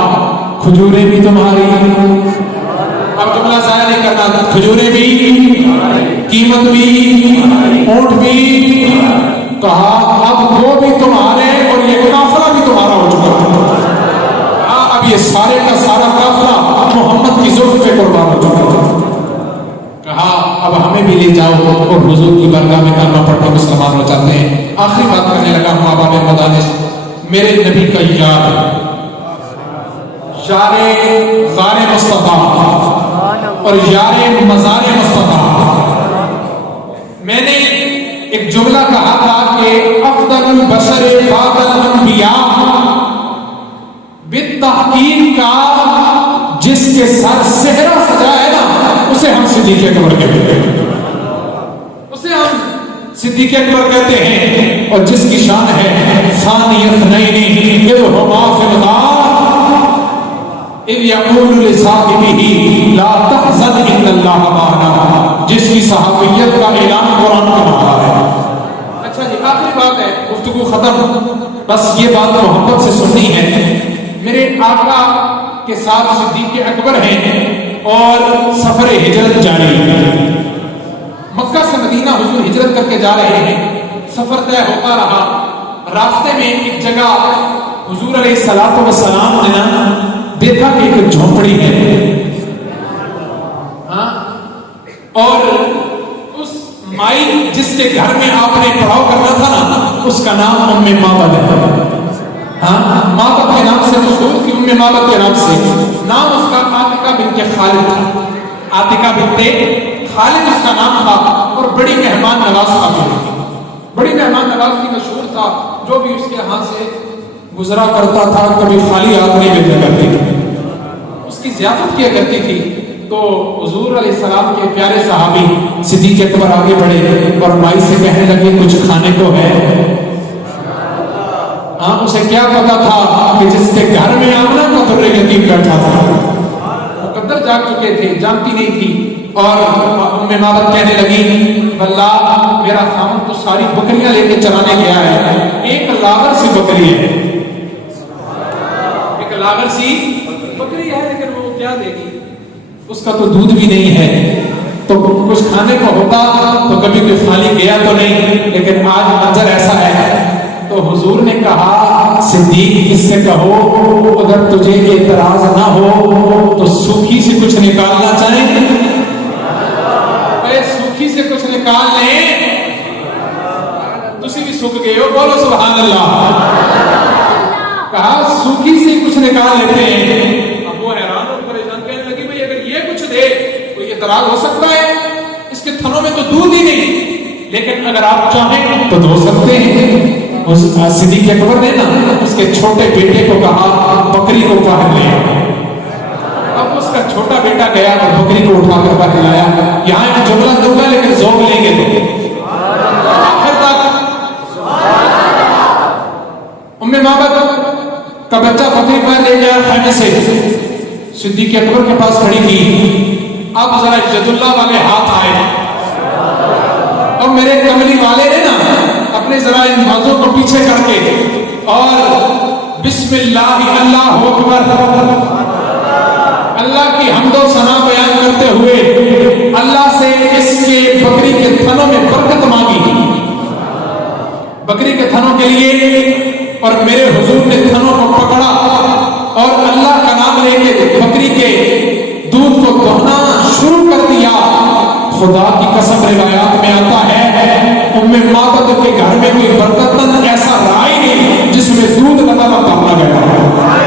کھجوریں بھی تمہاری، اب جملہ ضائع نہیں کرنا، کھجوریں بھی، قیمت بھی، اونٹ بھی، کہا اب وہ بھی تمہارے اور یہ قافلہ بھی تمہارا ہو چکا ہے، اب یہ سارے کا سارا قافلہ محمد کی زلف پہ قربان ہو چکا ہے۔ کہا اب ہمیں بھی لے جاؤ اور حضور کی بارگاہ میں کلمہ پڑھ کے مسلمان ہو جاتے ہیں۔ آخری بات کرنے لگا ہوں اباب مدانش، میرے نبی کا یار یار غار مصطفیٰ اور یار مزار مصطفیٰ، میں نے ایک جملہ کہا تھا کہ افضل البشر بعد الانبیاء، بالتحقیق کا جس کے سر صحرا سجا ہے نا اسے ہم صدیق اکبر کہتے ہیں، اسے ہم صدیق اکبر کہتے ہیں، اور جس کی شان ہے ثانی اثنین اذ ہما فی الغار اذ یقول لصاحبہ لا تحزن ان اللہ معنا، جس کی صحابیت کا اعلان قرآن کا مقام ہے۔ اچھا جی آخری بات ہے، گفتگو ختم، بس یہ بات محبت سے سننی ہے۔ میرے آقا کے ساتھ صدیق اکبر ہیں اور سفر ہجرت جاری ہے، مکہ سے مدینہ حضور ہجرت کر کے جا رہے ہیں، سفر طے ہوتا رہا، راستے میں ایک جگہ حضور علیہ الصلوۃ والسلام نے دیکھا کہ ایک جھونپڑی ہے، اور اس مائی جس کے گھر میں آپ نے پڑاؤ کرنا تھا نا اس کا نام ام معبد ہے، معبد کے نام سے مشہور تھی، ام معبد کے نام سے، نام اس کا عاتقہ بنت خالد تھا، عاتقہ بنت خالد اس کا نام تھا، اور بڑی مہمان نواز تھا، بڑی مہمان نواز کی مشہور تھا، جو بھی اس کے ہاتھ سے گزرا کرتا تھا کبھی خالی ہاتھ نہیں بھیجا کرتی تھی، اس کی ضیافت کیا کرتی تھی۔ تو حضور علیہ السلام کے پیارے صحابی صدیق اکبر آگے بڑھے اور مائی سے کہنے لگے کچھ کھانے کو ہے؟ ہاں، اسے کیا پتا تھا کہ جس کے گھر میں آمنہ کا در یتیم بیٹھا تھا، مقدر جاگ چکے تھے، جانتی نہیں تھی۔ اور ام مابت کہنے لگی واللہ میرا خامن تو ساری بکریاں لے کے چرانے گیا ہے، ایک لاغر سی بکری ہے، ایک لاغر سی بکری ہے، لیکن وہ کیا دے گی، اس کا تو دودھ بھی نہیں ہے، تو کچھ کھانے کو ہوتا تو کبھی کوئی خالی گیا تو نہیں، لیکن آج منظر ایسا ہے۔ تو حضور نے کہا صدیق اس سے کہو اگر تجھے اعتراض نہ ہو تو سوکھی سے کچھ نکالنا چاہیں، سوکھی سے کچھ نکال لیں، تسی بھی سوکھ گئے ہو، بولو سبحان اللہ۔ کہا سوکھی سے کچھ نکال لیتے ہیں۔ اب وہ حیران اور پریشان کہنے لگی بھئی اگر یہ کچھ دے کوئی اعتراض ہو سکتا ہے، اس کے تھنوں میں تو دودھ ہی نہیں، لیکن اگر آپ چاہیں تو دھو سکتے ہیں۔ اس صدیق اکبر نے نا اس کے چھوٹے بیٹے کو کہا بکری کو باہر لے آؤ۔ اب اس کا چھوٹا بیٹا گیا اور بکری کو اٹھا کر باہر لایا۔ یہاں ایک جملہ دوں گا لیکن ذوق لیں گے تو آخر تک ام مابت کا بچہ بکری پر لے گیا خیمے سے، صدیق اکبر کے پاس کھڑی تھی۔ اب ذرا جد اللہ والے ہاتھ آئے، اب میرے کملی والے نے نا اپنے ذرا ان بازوں کو پیچھے کر کے اور بسم اللہ اللہ اکبر اللہ کی حمد و ثنا بیان کرتے ہوئے اللہ سے اس کے بکری کے تھنوں میں برکت مانگی، بکری کے تھنوں کے لیے، اور میرے حضور نے تھنوں کو پکڑا اور اللہ کا نام لے کے بکری کے دودھ کو دہنا شروع کر دیا۔ خدا کی قسم روایات میں آتا ہے ام مابت کے گھر میں کوئی برکتن ایسا رہا ہی نہیں جس میں دودھ لگا پانا گیا۔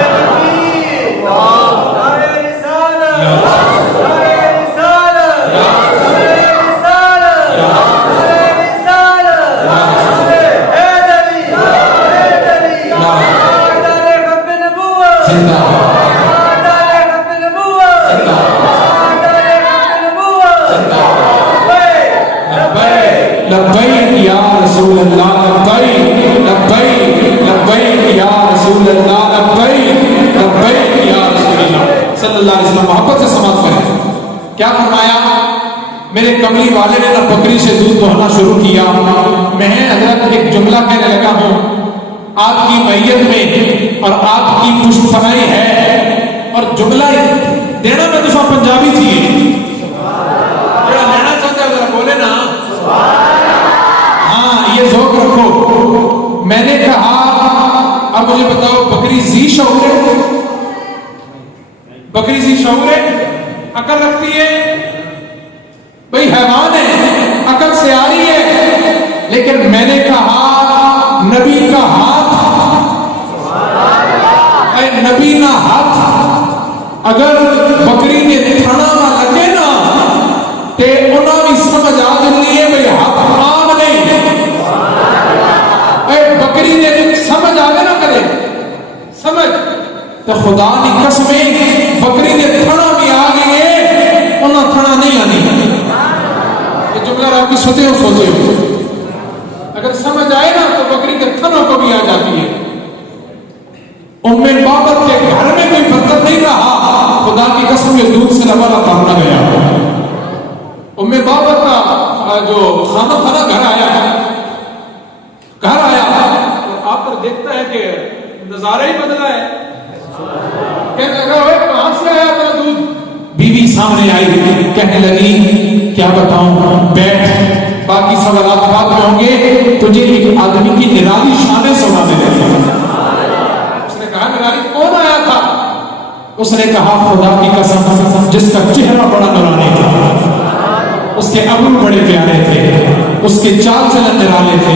لبیک یا رسول اللہ لبیک لبیک لبیک یا رسول اللہ لبیک لبیک یا رسول اللہ صلی اللہ علیہ وسلم۔ محبت سے سماعت کریں، کیا فرمایا؟ میرے کملی والے نے نہ بکری سے دودھ دہنا شروع کیا۔ میں حضرت ایک جملہ کہنے لگا ہوں، آپ کی میت میں اور آپ کی پشت پناہی ہے، اور جملہ دینا میں تو پنجابی تھی، جڑا لینا چاہتا ہے ذرا بولے نا ہاں، یہ ذوق رکھو۔ میں نے کہا اب مجھے بتاؤ بکری ذی شعور ہے؟ بکری ذی شعور ہے؟ عقل رکھتی ہے؟ بھئی حیوان ہے، عقل سے آ رہی ہے، لیکن میں نے کہا نبی کا ہاتھ، اے نبی نہ ہاتھ اگر بکری نے تھنا نہ لگے نا تے انہوں بھی سمجھ آ جلی ہے بھئی ہاتھ عام نہیں، اے بکری نے سمجھ آگے نہ کرے سمجھ تو خدا نے قسمیں بکری نے تھنا بھی آگے ہے انہوں تھنا نہیں آنی۔ یہ جملہ آپ کی سوچے ہو سوچے ہو، اگر سمجھ آئے نا تو بکری کے تھنوں کو بھی آ جاتی ہے۔ ام بابت کے گھر میں کوئی برکت نہیں رہا، خدا کی قسم یہ دودھ سے لبا پڑنا گیا۔ ام بابت کا جو خانہ تھا نا گھر آیا اور آپ پر دیکھتا ہے کہ نظارہ ہی بدلا ہے، کہنے لگا ہوئے کہاں سے آیا تھا دودھ؟ بیوی سامنے آئی، کہنے لگی کیا بتاؤں، بیٹھ، باقی سوالات بعد میں ہوں گے، تجھے ایک آدمی کی نرالی شانیں سنانے لگی۔ اس نے کہا نرالی کون آیا تھا؟ اس نے کہا خدا کی قسم جس کا چہرہ بڑا نورانی تھا، اس کے ابرو بڑے پیارے تھے، اس کے چال چلن نرالے تھے،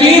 3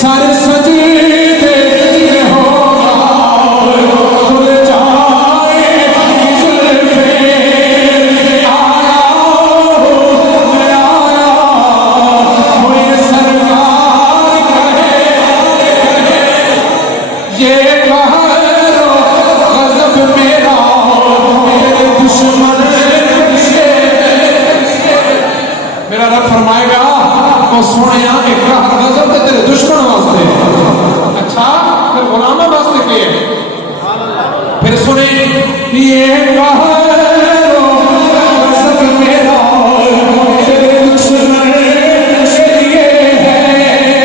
سر سجدے ہو کھل جائے زلفے آیا ہوئے سرکار کہے یہ قہر و غضب میرا میرے دشمن میرا رب فرمائے گا وہ سونے ایک قہر غضب تے تیرے دشمن واسطے اچھا پھر غلامہ واسطے کیے پھر سنے یہ قہر و غضب میرا تیرے دشمن کے لیے ہے یہ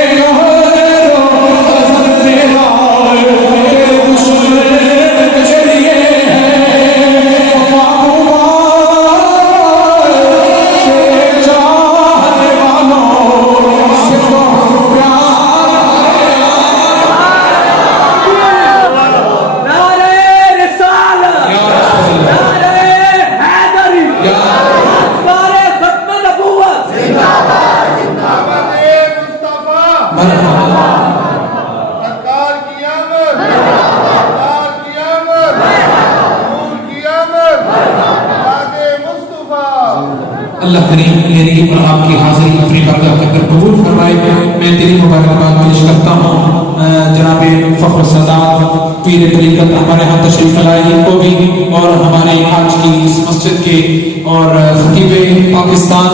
قہر و غضب میرا تیرے دشمن کے لیے ہے اللہ کریم میری اور آپ کی حاضری اپنی برکت کے اندر قبول فرمائے میں تیری مبارکباد پیش کرتا ہوں جناب فخر السادات پیر طریقت ہمارے ہاں تشریف لائے ان کو بھی اور ہمارے آج کی اس مسجد کے اور خطیب پاکستان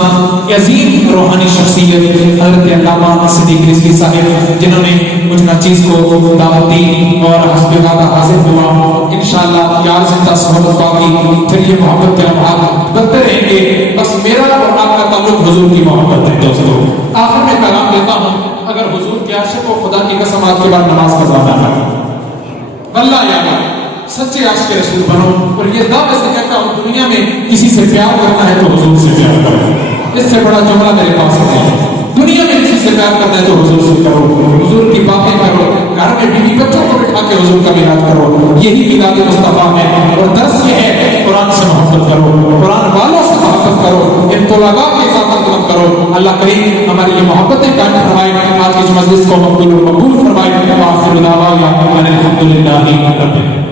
عظیم روحانی شخصیت حضرت علامہ صدیق رضوی صاحب جنہوں نے مجھ ناچیز کو دعوت دی اور حسب وعدہ حاضر ہوا انشاءاللہ یار زندہ صحبت باقی پھر یہ محبت کے لمحات بڑھتے رہیں گے بس میرا اور آپ کا تعلق حضور کی محبت ہے دوستو آخر میں پیغام دیتا ہوں اگر حضور کے عاشق کو خدا کی قسم آج کے بعد نماز کا وعدہ کرو واللہ یاد سچے عاشق رسول بنو اور یہ دعوے سے کہتا ہوں دنیا میں کسی سے پیار کرنا ہے تو حضور سے پیار کرو اس سے بڑا جملہ میرے پاس نہیں ہے دنیا میں کسی سے پیار کرنا ہے تو حضور سے کرو حضور کی باتیں کرو گھر میں بیوی بچوں کو بٹھا کے حضور کا میلاد کرو یہی میلاد مصطفیٰ ہے اور درس یہ ہے قرآن سے محبت کرو قرآن والوں سے محبت کرو ان طلباء کی اطاعت مت کرو اللہ کریم ہماری یہ محبتیں قائم فرمائے آج کی مجلس کو مقبول و مقبول فرمائے وآخر دعوانا ان الحمد للہ رب العالمین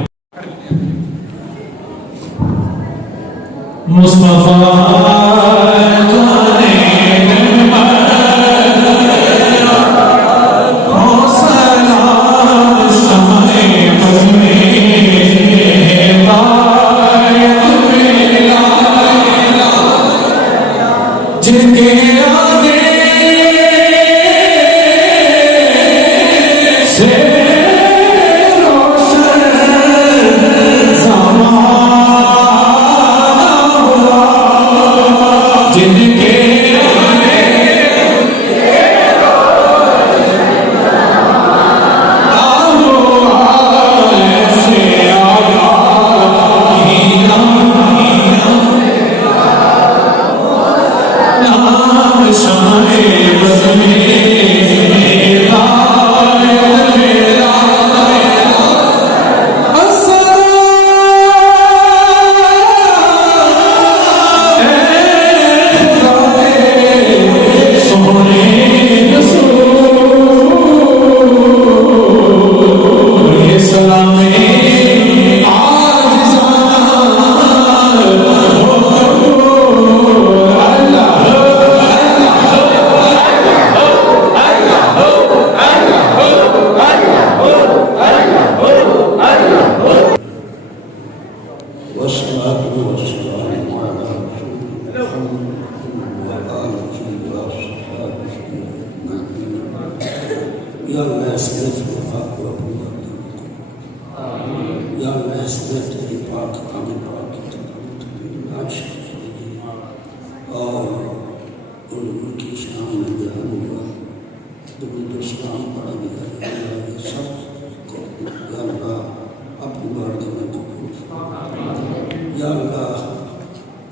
مصطفیٰ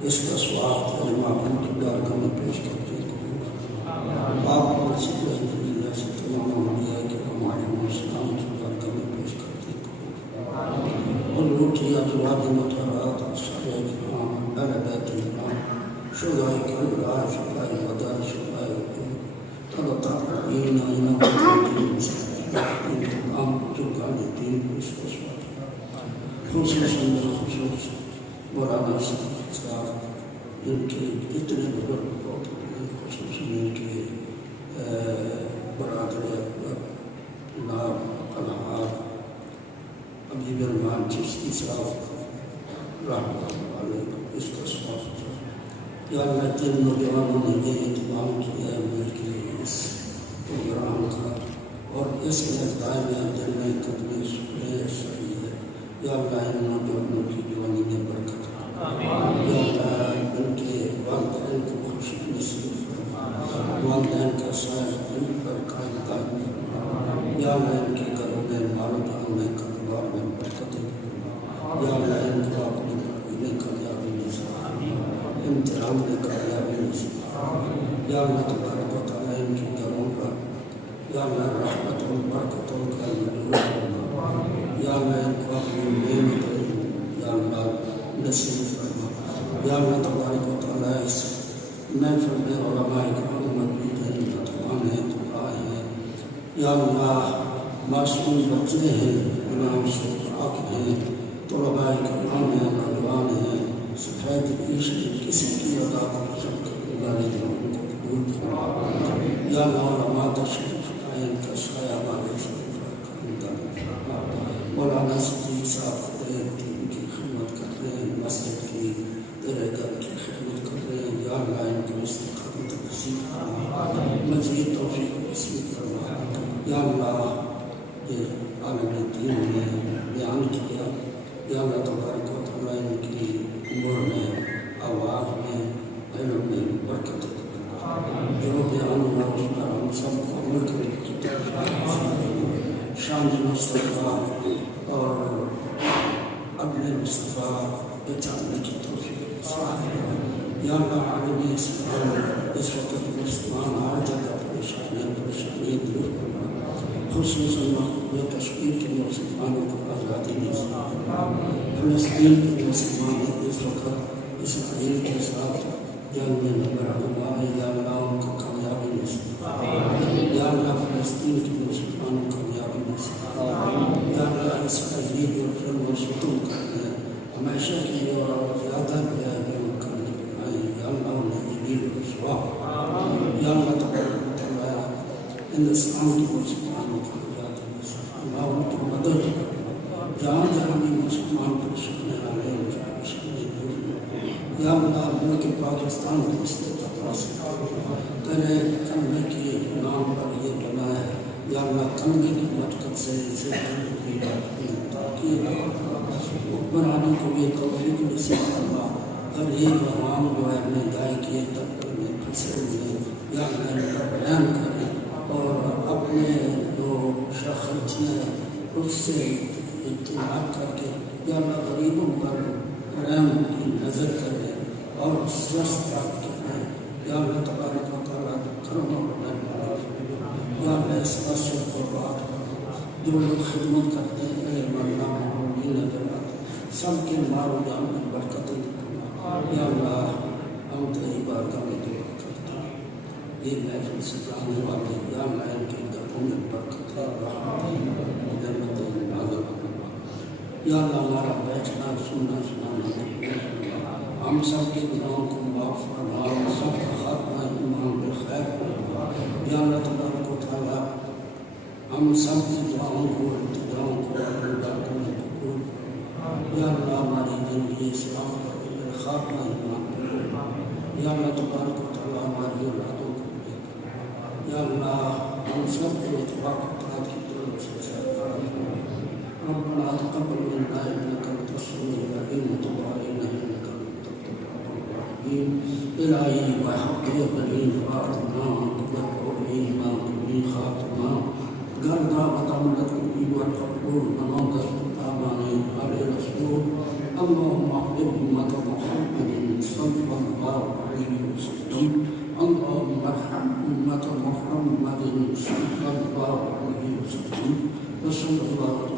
اس کا سواب علماء ان کی بارگاہ میں پیش کرتے ہیں آپ کو رسول اللہ سے تمام انبیاء کے ہمارے مسلمان کی بارگاہ میں پیش کرتے ہیں اور روٹی ازواج مطہرات صحابہ کرام اہل بیت الکرام شہداء کرام شہداء بدر شہداء احد طبقات علينا إنك أنت المستقيم الآن تقال الدين بالصلاة خصوصا بالخصوص مولانا صاحب ان کے اتنے بزرگ بہت خصوصاً ان کے برادر اکبر جناب الحاج حبیب الرحمان چشتی صاحب رحمۃ اللہ علیہ اس کا سوال یا اللہ جن نوجوانوں نے یہ اہتمام کیا ہے مل کے اس پروگرام کا اور اس کے دائرے جن میں کتنے سکھلے سبھی ہے یا اللہ ان نوجوانوں کی جوانی میں برکت یا اللہ ان کے والدین کو خوشی نصیب فرما والدین کا سایہ ان پر قائم دائم فرما یا اللہ ان کے گھروں میں مال و جان میں کاروبار میں برکت فرما یا اللہ ان کو اپنی نوکری میں کامیابی نصیب فرما امتحان میں کامیابی نصیب فرما یا اللہ تبارک و تعالیٰ ان کے گھروں پر یا اللہ رحمت و برکتوں کا نزول فرما یا اللہ ان کو اپنی نعمت یا اللہ نصیب فرما یا اللہ تبارک و تعالیٰ اس محفل میں علماء کرام موجود ہیں نوجوان ہیں طلباء ہیں یا اللہ معصوم بچے ہیں امام شفاق ہیں طلباء کرام ہیں نوجوان ہیں سفید پیش کسی کی ادا کو پسند کرنے والے ان کو قبول فرما یا اللہ علماء تشریف لائے ان کا سایہ ہمارے شریف فرما مولانا صدیق صاحب دین کی خدمت کر رہے ہیں مسجد کی تیرے گھر کی خدمت کر رہے ہیں یا اللہ ان کو استقامت نصیب فرما مزید توفیق نصیب فرما یا اللہ یہ عالم دین میں بیان کیا یا اللہ تبارک و تعالیٰ ان کی عمر میں آواز میں علم میں برکت فرما جو بیان ہوا اس پر ہم سب کو عمل کرنے کی توفیق شان مصطفیٰ اور اپنے مصطفیٰ پہچاننے کی توفیق یا اللہ عالمی اسلام اس وقت مسلمان ہر جگہ پریشانیاں دور کرنا خصوصاً مقبول کشمیر کے مسلمانوں کو آزادی نصیب فرما فلسطین کے مسلمان اس وقت اسرائیل کے ساتھ جنگ میں لڑا ہے یا اللہ ان کو کامیابی نصیب فرما یا اللہ فلسطین کے مسلمانوں کو کامیابی نصیب فرما یا اللہ اسرائیلی جو ظلم و ستم کرتے ہیں ہمیشہ کے لیے اور زیادہ بیان کرنے پائیں یا اللہ انہیں جلیل و رسوا یا اللہ تبارک و تعالیٰ ہندوستان کے مسلمانوں کو آزادی نصیب فرما ان کی مدد کرنا جہاں جہاں بھی مسلمان پریشان آ رہے ہیں ان کی پریشانی دور کرنا یا اللہ ملک پاکستان کو استقبال تیرے کلمے کے نام پر یہ بنا ہے یا اللہ کلمے کی برکت سے اسے تاکہ حکمرانی کو یہ توفیق نصیب فرما ہر ایک عوام جو ہے اپنے دائیں کیے تک میں پھنسے ہوئے یا اللہ ان کا بیان کرے اور اپنے جو شخص ہیں اس سے اطلاعات کر کے یا اللہ غریبوں پر رحم کی نظر کرے اور سوست پاک کرے یا اللہ تبارک و تعالیٰ کرم و رحمت یا اللہ اس مسجد کو بات جو لوگ خدمت کرتے ہیں سب کے مال و جان میں برکت فرما یا اللہ ہم تیری بارگاہ میں دعا کرتے ہیں یہ محفل سے جانے والے یا اللہ ان کے گھروں میں برکت رحمت نازل فرما یا اللہ ہمارا بیٹھنا سننا سنانا ہم سب کے گناہوں کو معاف فرما ہم سب کا خاتمہ ایمان بالخیر فرما یا اللہ تبارک و تعالیٰ ہم سب کی دعاؤں کو التجاؤں کو اپنے بارگاہ میں قبول یا اللہ ہماری زندگی اسلام پر خاتمہ ایمان پر یا اللہ تبارک و تعالیٰ ہماری اولادوں کو لے کر یا اللہ ہم سب کو اتفاق اطاعت کی طرف سے ربنا تقبل منا انك انت السميع العليم وتب علينا انك انت التواب الرحيم الهي وحق يقين فاطمه وقوله ما كن خاتمه غردا وتملك والقبول مناظر الاماني على رسول اللهم احفظ امه محمد صلى الله عليه وسلم اللهم ارحم امه محمد صلى الله عليه وسلم وصلى الله